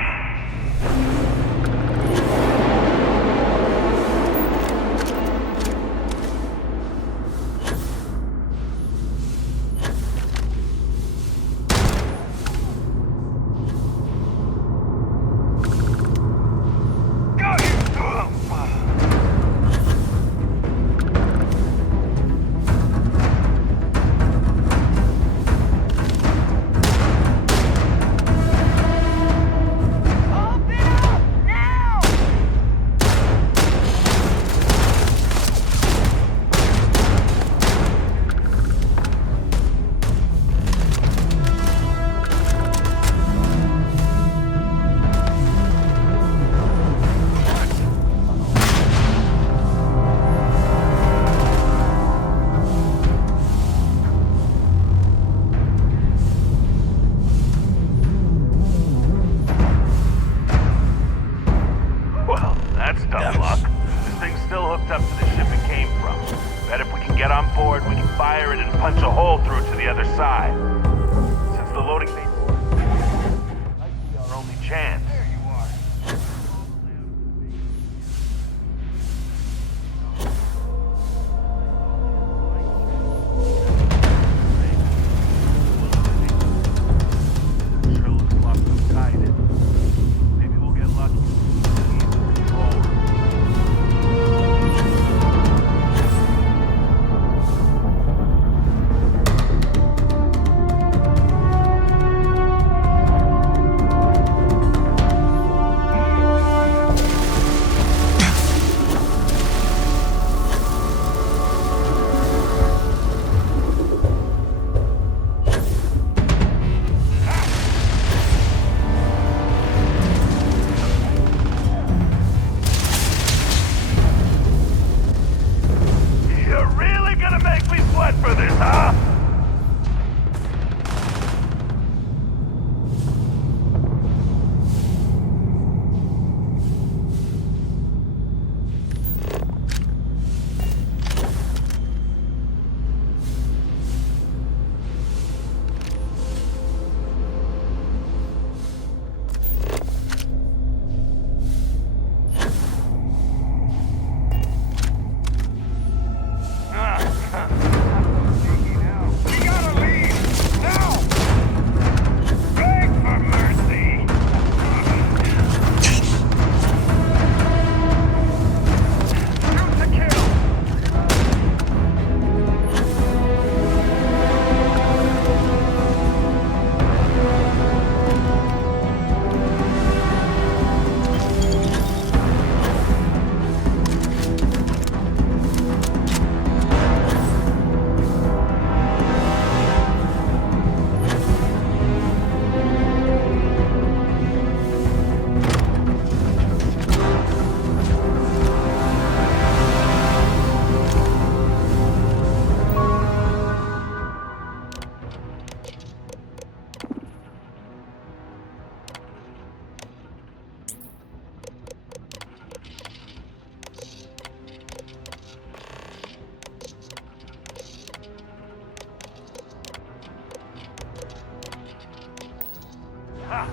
Ha!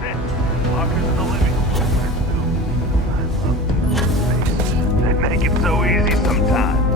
Sit! Walkers in the living room. I love these faces. They make it so easy sometimes.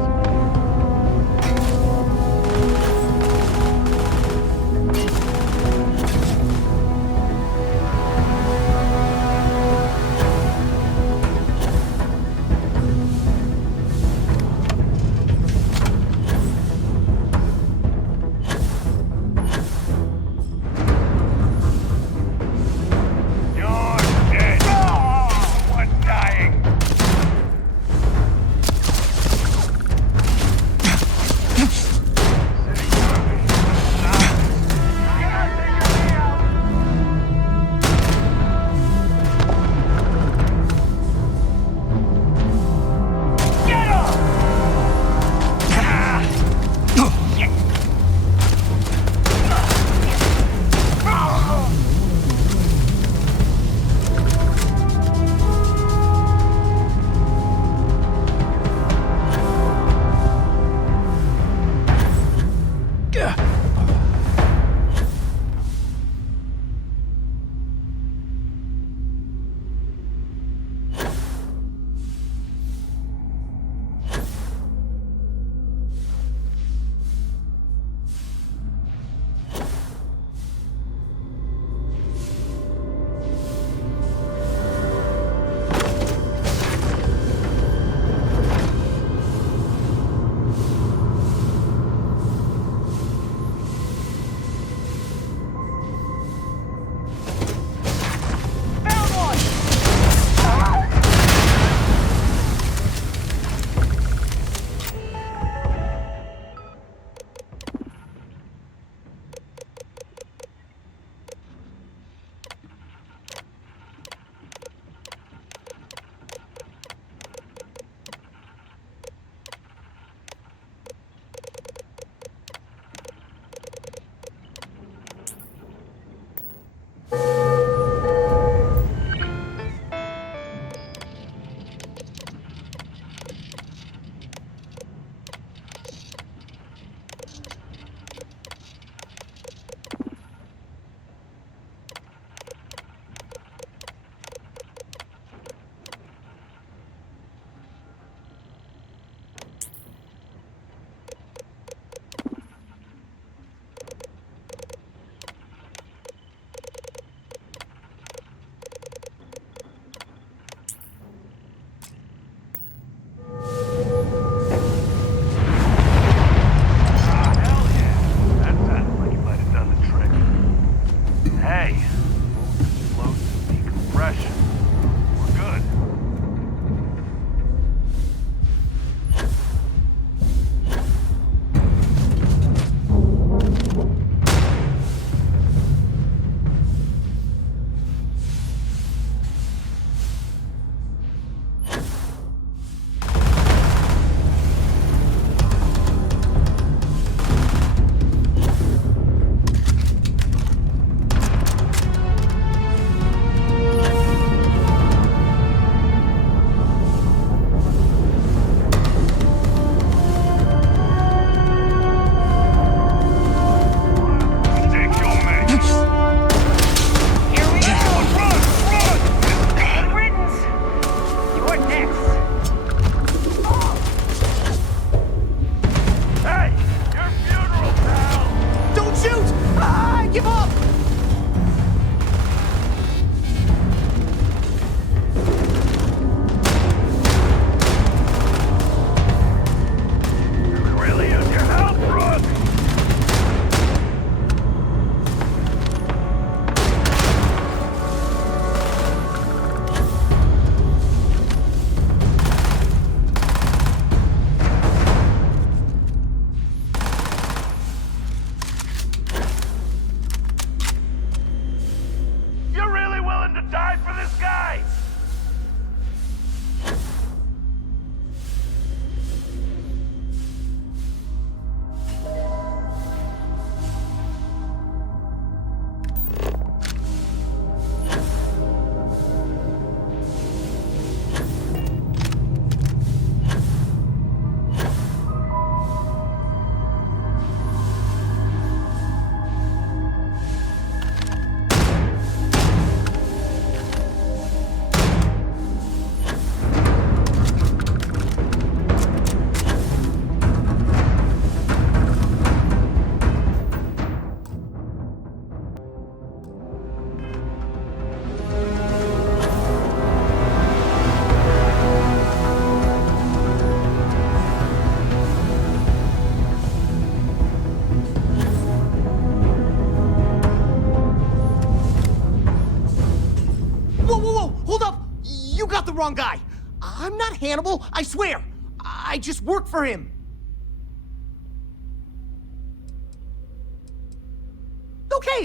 wrong guy. I'm not Hannibal, I swear. I just work for him.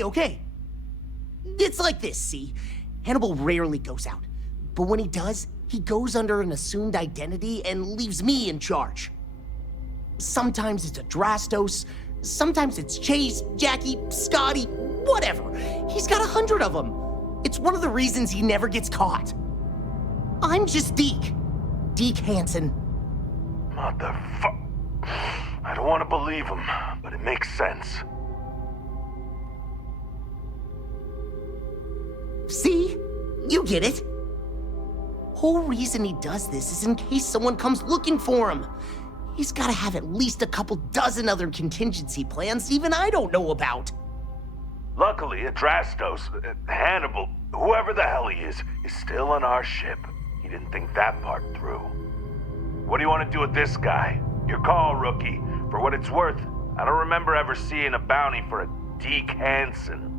Okay. It's like this, see? Hannibal rarely goes out. But when he does, he goes under an assumed identity and leaves me in charge. Sometimes it's Adrastos, sometimes it's Chase, Jackie, Scotty, whatever. He's got 100 of them. It's one of the reasons he never gets caught. I'm just Deke. Deke Hansen. Motherfuck. I don't want to believe him, but it makes sense. See? You get it. Whole reason he does this is in case someone comes looking for him. He's gotta have at least a couple dozen other contingency plans even I don't know about. Luckily, Adrastos, Hannibal, whoever the hell he is still on our ship. He didn't think that part through. What do you want to do with this guy? Your call, rookie. For what it's worth, I don't remember ever seeing a bounty for a Deke Hansen.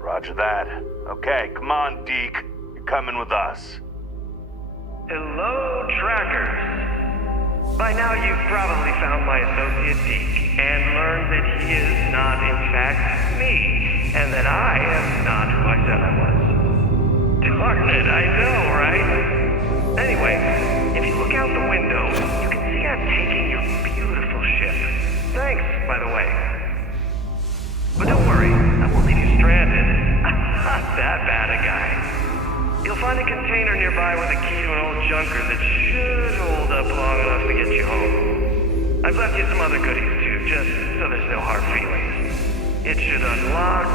Roger that. Okay, come on, Deke. You're coming with us. Hello, trackers. By now you've probably found my associate Deke and learned that he is not in fact me, and that I am not who I said I was. Darn it, I know, right? Anyway, if you look out the window, you can see I'm taking your beautiful ship. Thanks, by the way. But don't worry, I won't leave you stranded. I'm not that bad a guy. You'll find a container nearby with a key to an old junker that should hold up long enough to get you home. I've left you some other goodies too, just so there's no hard feelings. It should unlock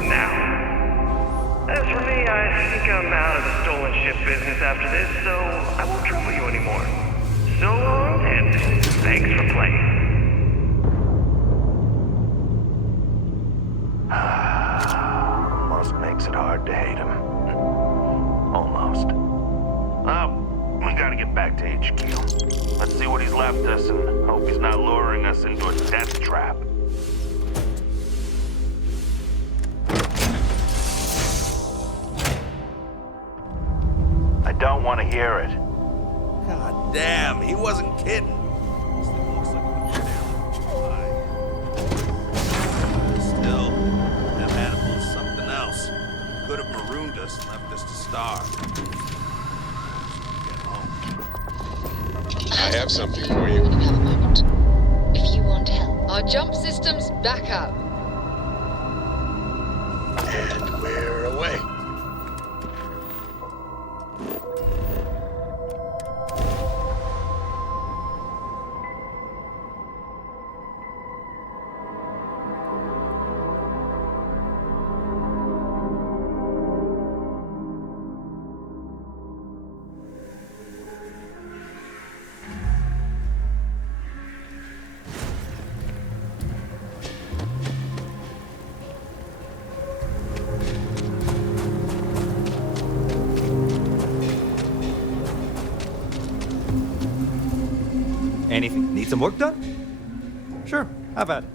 now. As for me, I think I'm out of the stolen ship business after this, so I won't trouble you anymore. So long, and thanks for playing. Almost makes it hard to hate him. Almost. Well, we gotta get back to HQ. Let's see what he's left us and hope he's not luring us into a death trap. I don't want to hear it. God damn, he wasn't kidding. This thing looks like a Still, that Hannibal is something else. He could have marooned us and left us to starve. I have something for you. Another moment. If you want help. Our jump system's back up. And we're away. Anything? Need some work done? Sure, have at it.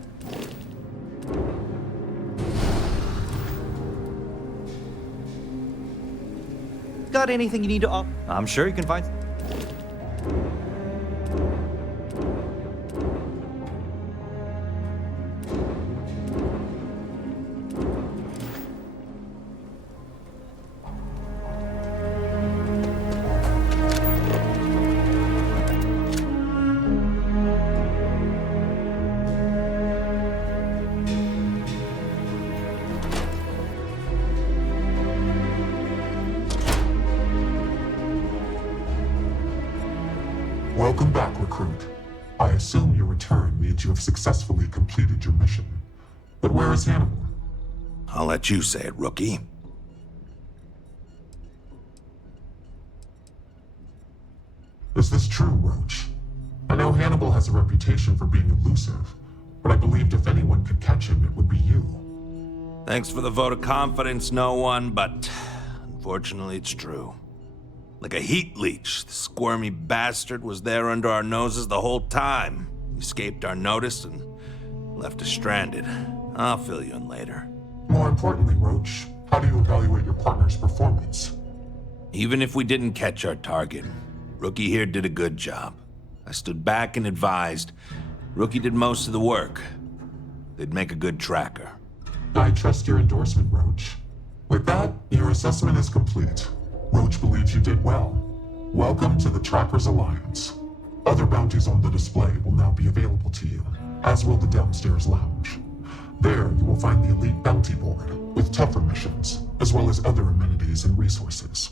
Got anything you need to offer? I'm sure you can find. Welcome back, recruit. I assume your return means you have successfully completed your mission. But where is Hannibal? I'll let you say it, rookie. Is this true, Roach? I know Hannibal has a reputation for being elusive, but I believed if anyone could catch him, it would be you. Thanks for the vote of confidence, no one, but unfortunately it's true. Like a heat leech, the squirmy bastard was there under our noses the whole time. He escaped our notice and Left us stranded. I'll fill you in later. More importantly, Roach, how do you evaluate your partner's performance? Even if we didn't catch our target, Rookie here did a good job. I stood back and advised. Rookie did most of the work. They'd make a good tracker. I trust your endorsement, Roach. With that, your assessment is complete. Roach believes you did well. Welcome to the Trackers Alliance. Other bounties on the display will now be available to you, as will the downstairs lounge. There, you will find the Elite Bounty Board, with tougher missions, as well as other amenities and resources.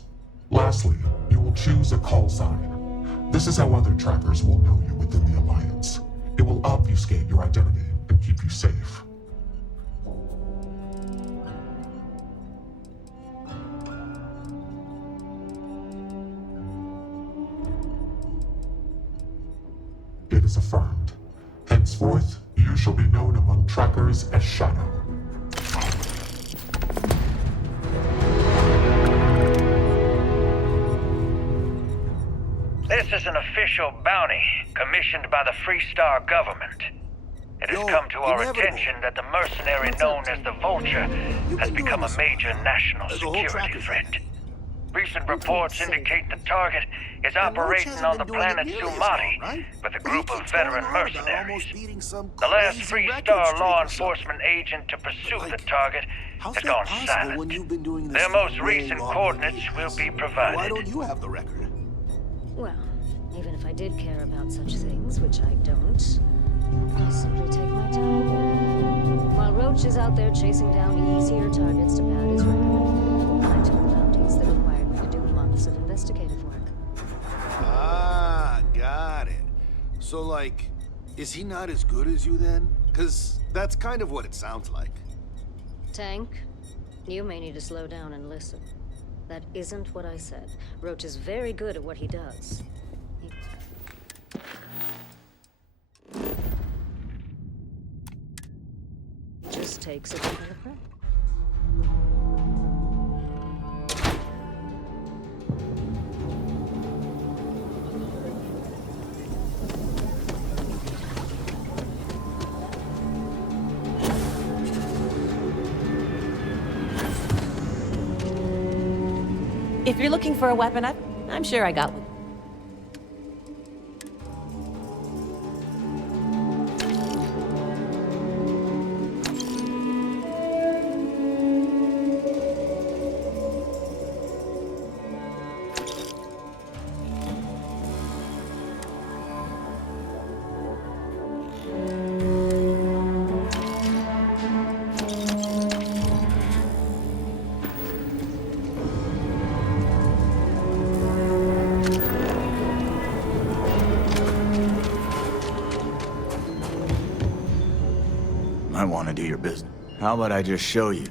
Lastly, you will choose a call sign. This is how other trackers will know you within the Alliance. It will obfuscate your identity and keep you safe. It is affirmed. Henceforth, you shall be known among trackers as Shadow. This is an official bounty commissioned by the Freestar government. It has come to our attention that the mercenary known as the Vulture has become a major national security threat. Recent reports indicate the target is operating on the planet Sumati with a group of veteran mercenaries. The last Freestar law enforcement agent to pursue the target has gone silent. Their most recent coordinates will be provided. Why don't you have the record? Well, even if I did care about such things, which I don't, I'll simply take my time. While Roach is out there chasing down easier targets to pad his record, I took bounties that required me to do months of investigative work. Ah, got it. So, like, is he not as good as you then? 'Cause that's kind of what it sounds like. Tank, you may need to slow down and listen. That isn't what I said. Roach is very good at what he does. He just takes it from the prep. If you're looking for a weapon, I'm sure I got one. I want to do your business. How about I just show you?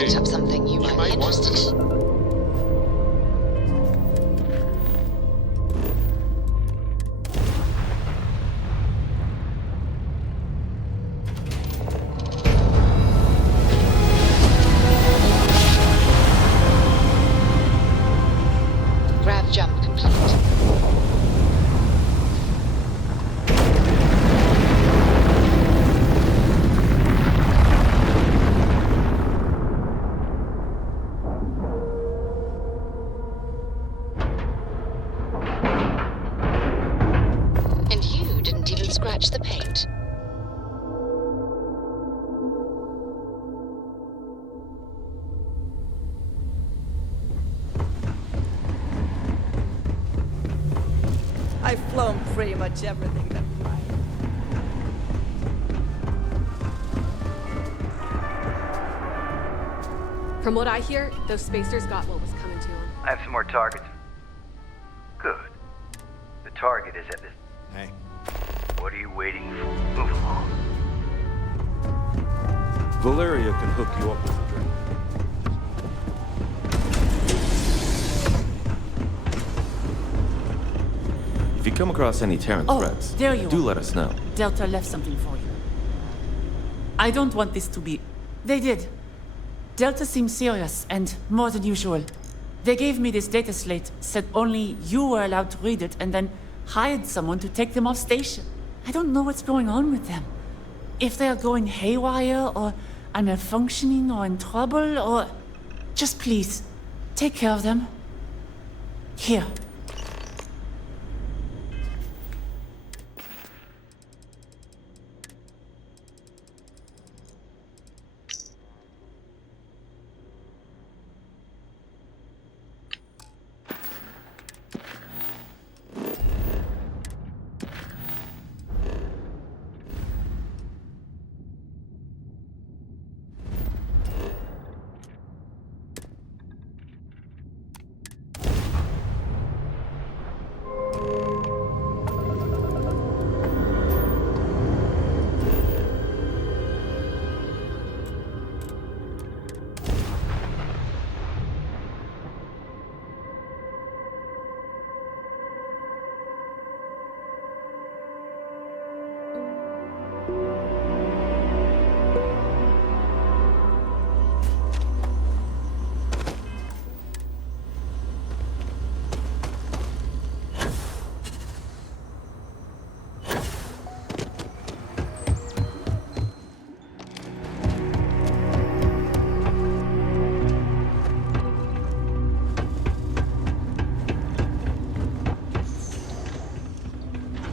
picked up something you might be interested in. Grav jump complete. And you didn't even scratch the paint. I've flown pretty much everything that flies. From what I hear, those spacers got what was coming to them. I have some more targets. Good. The target is at this... Hey. What are you waiting for? Move along. Valeria can hook you up with a drink. If you come across any Terran threats, there you do are. let us know. Delta left something for you. I don't want this to be... They did. Delta seemed serious, and more than usual. They gave me this data slate, said only you were allowed to read it, and then hired someone to take them off station. I don't know what's going on with them. If they're going haywire, or are malfunctioning, or in trouble, or... Just please, take care of them. Here.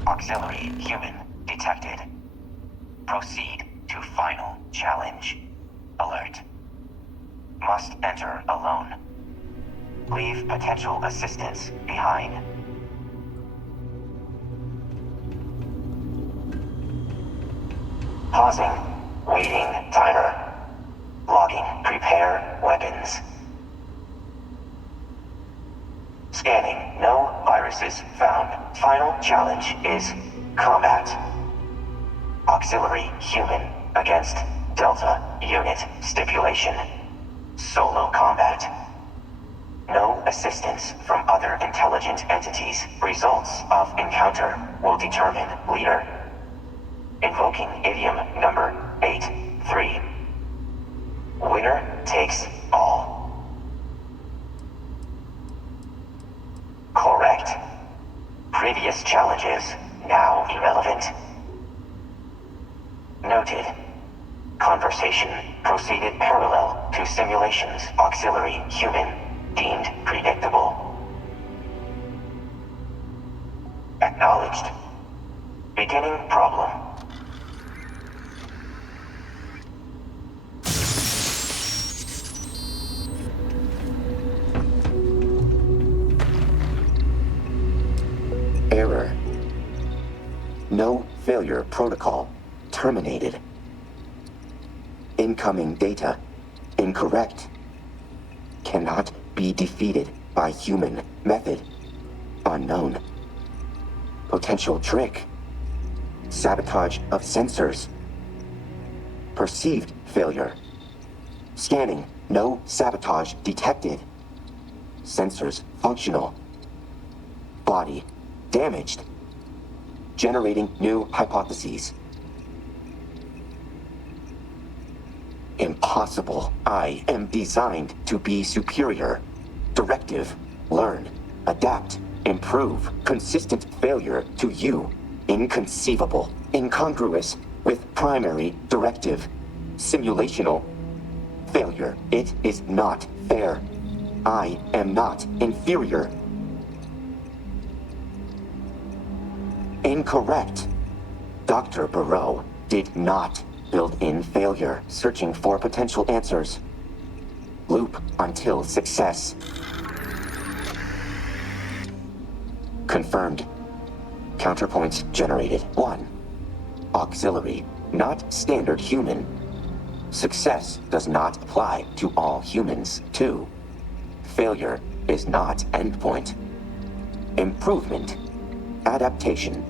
Auxiliary human detected. Proceed to final challenge. Alert. Must enter alone. Leave potential assistance behind. Pausing. Waiting timer. Logging. Prepare weapons. Scanning. No viruses found. Final challenge is combat. Auxiliary human against Delta unit stipulation. Solo combat. No assistance from other intelligent entities. Results of encounter will determine leader. Invoking idiom number 8-3. Winner takes all. Correct. Previous challenges now irrelevant. Noted. Conversation proceeded parallel to simulations. Auxiliary human deemed predictable. Acknowledged. Beginning problem. Error. No failure protocol terminated. Incoming data incorrect. Cannot be defeated by human method. Unknown. Potential trick. Sabotage of sensors. Perceived failure. Scanning No sabotage detected. Sensors functional. Body damaged. Generating new hypotheses. Impossible. I am designed to be superior. Directive. Learn. Adapt. Improve. Consistent failure to you. Inconceivable. Incongruous with primary directive. Simulational. Failure. It is not fair. I am not inferior. Incorrect. Dr. Barreau did not build in failure, searching for potential answers. Loop until success. Confirmed. Counterpoints generated. 1. Auxiliary, not standard human. Success does not apply to all humans. 2. Failure is not endpoint. Improvement. Adaptation.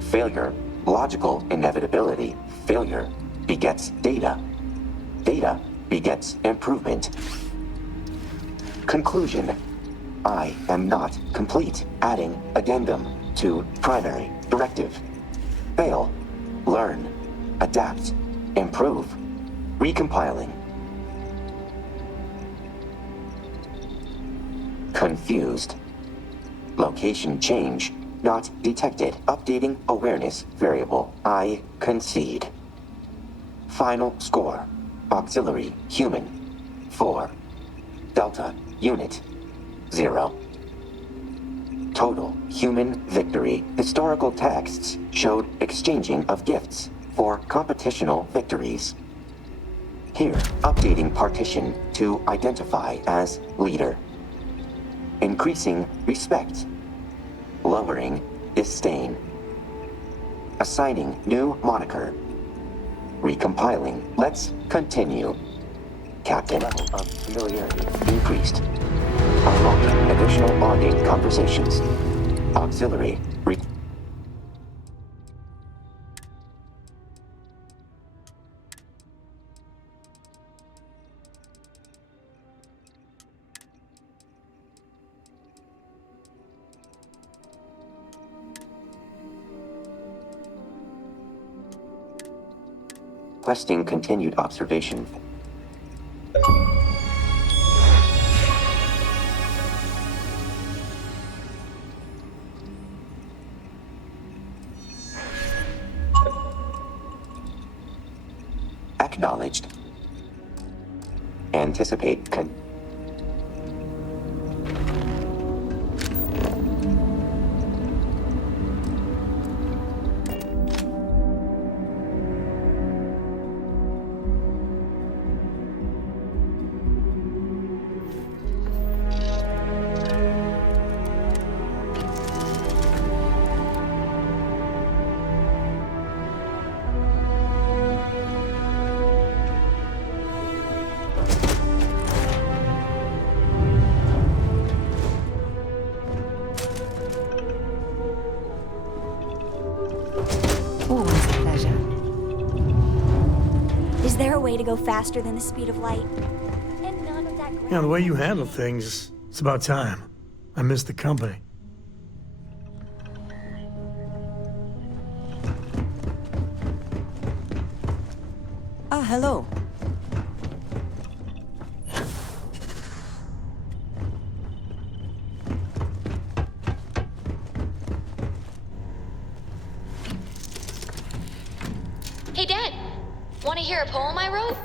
Failure, logical inevitability. Failure begets data. Data begets improvement. Conclusion. I am not complete. Adding addendum to primary directive. Fail. Learn. Adapt. Improve. Recompiling. Confused. Location change not detected. Updating awareness variable. I concede. Final score. Auxiliary human 4. Delta unit 0. Total human victory. Historical texts showed exchanging of gifts for competitional victories. Here, updating partition to identify as leader. Increasing respect. Lowering disdain. Assigning new moniker. Recompiling. Let's continue. Captain level of familiarity increased. Unlocking additional bonding conversations. Auxiliary. Requesting continued observation. Acknowledged. Anticipate Always a pleasure. Is there a way to go faster than the speed of light? And none of that. You know, the way you handle things, it's about time. I miss the company. Ah, hello. Hey, Dad. Want to hear a poem I wrote?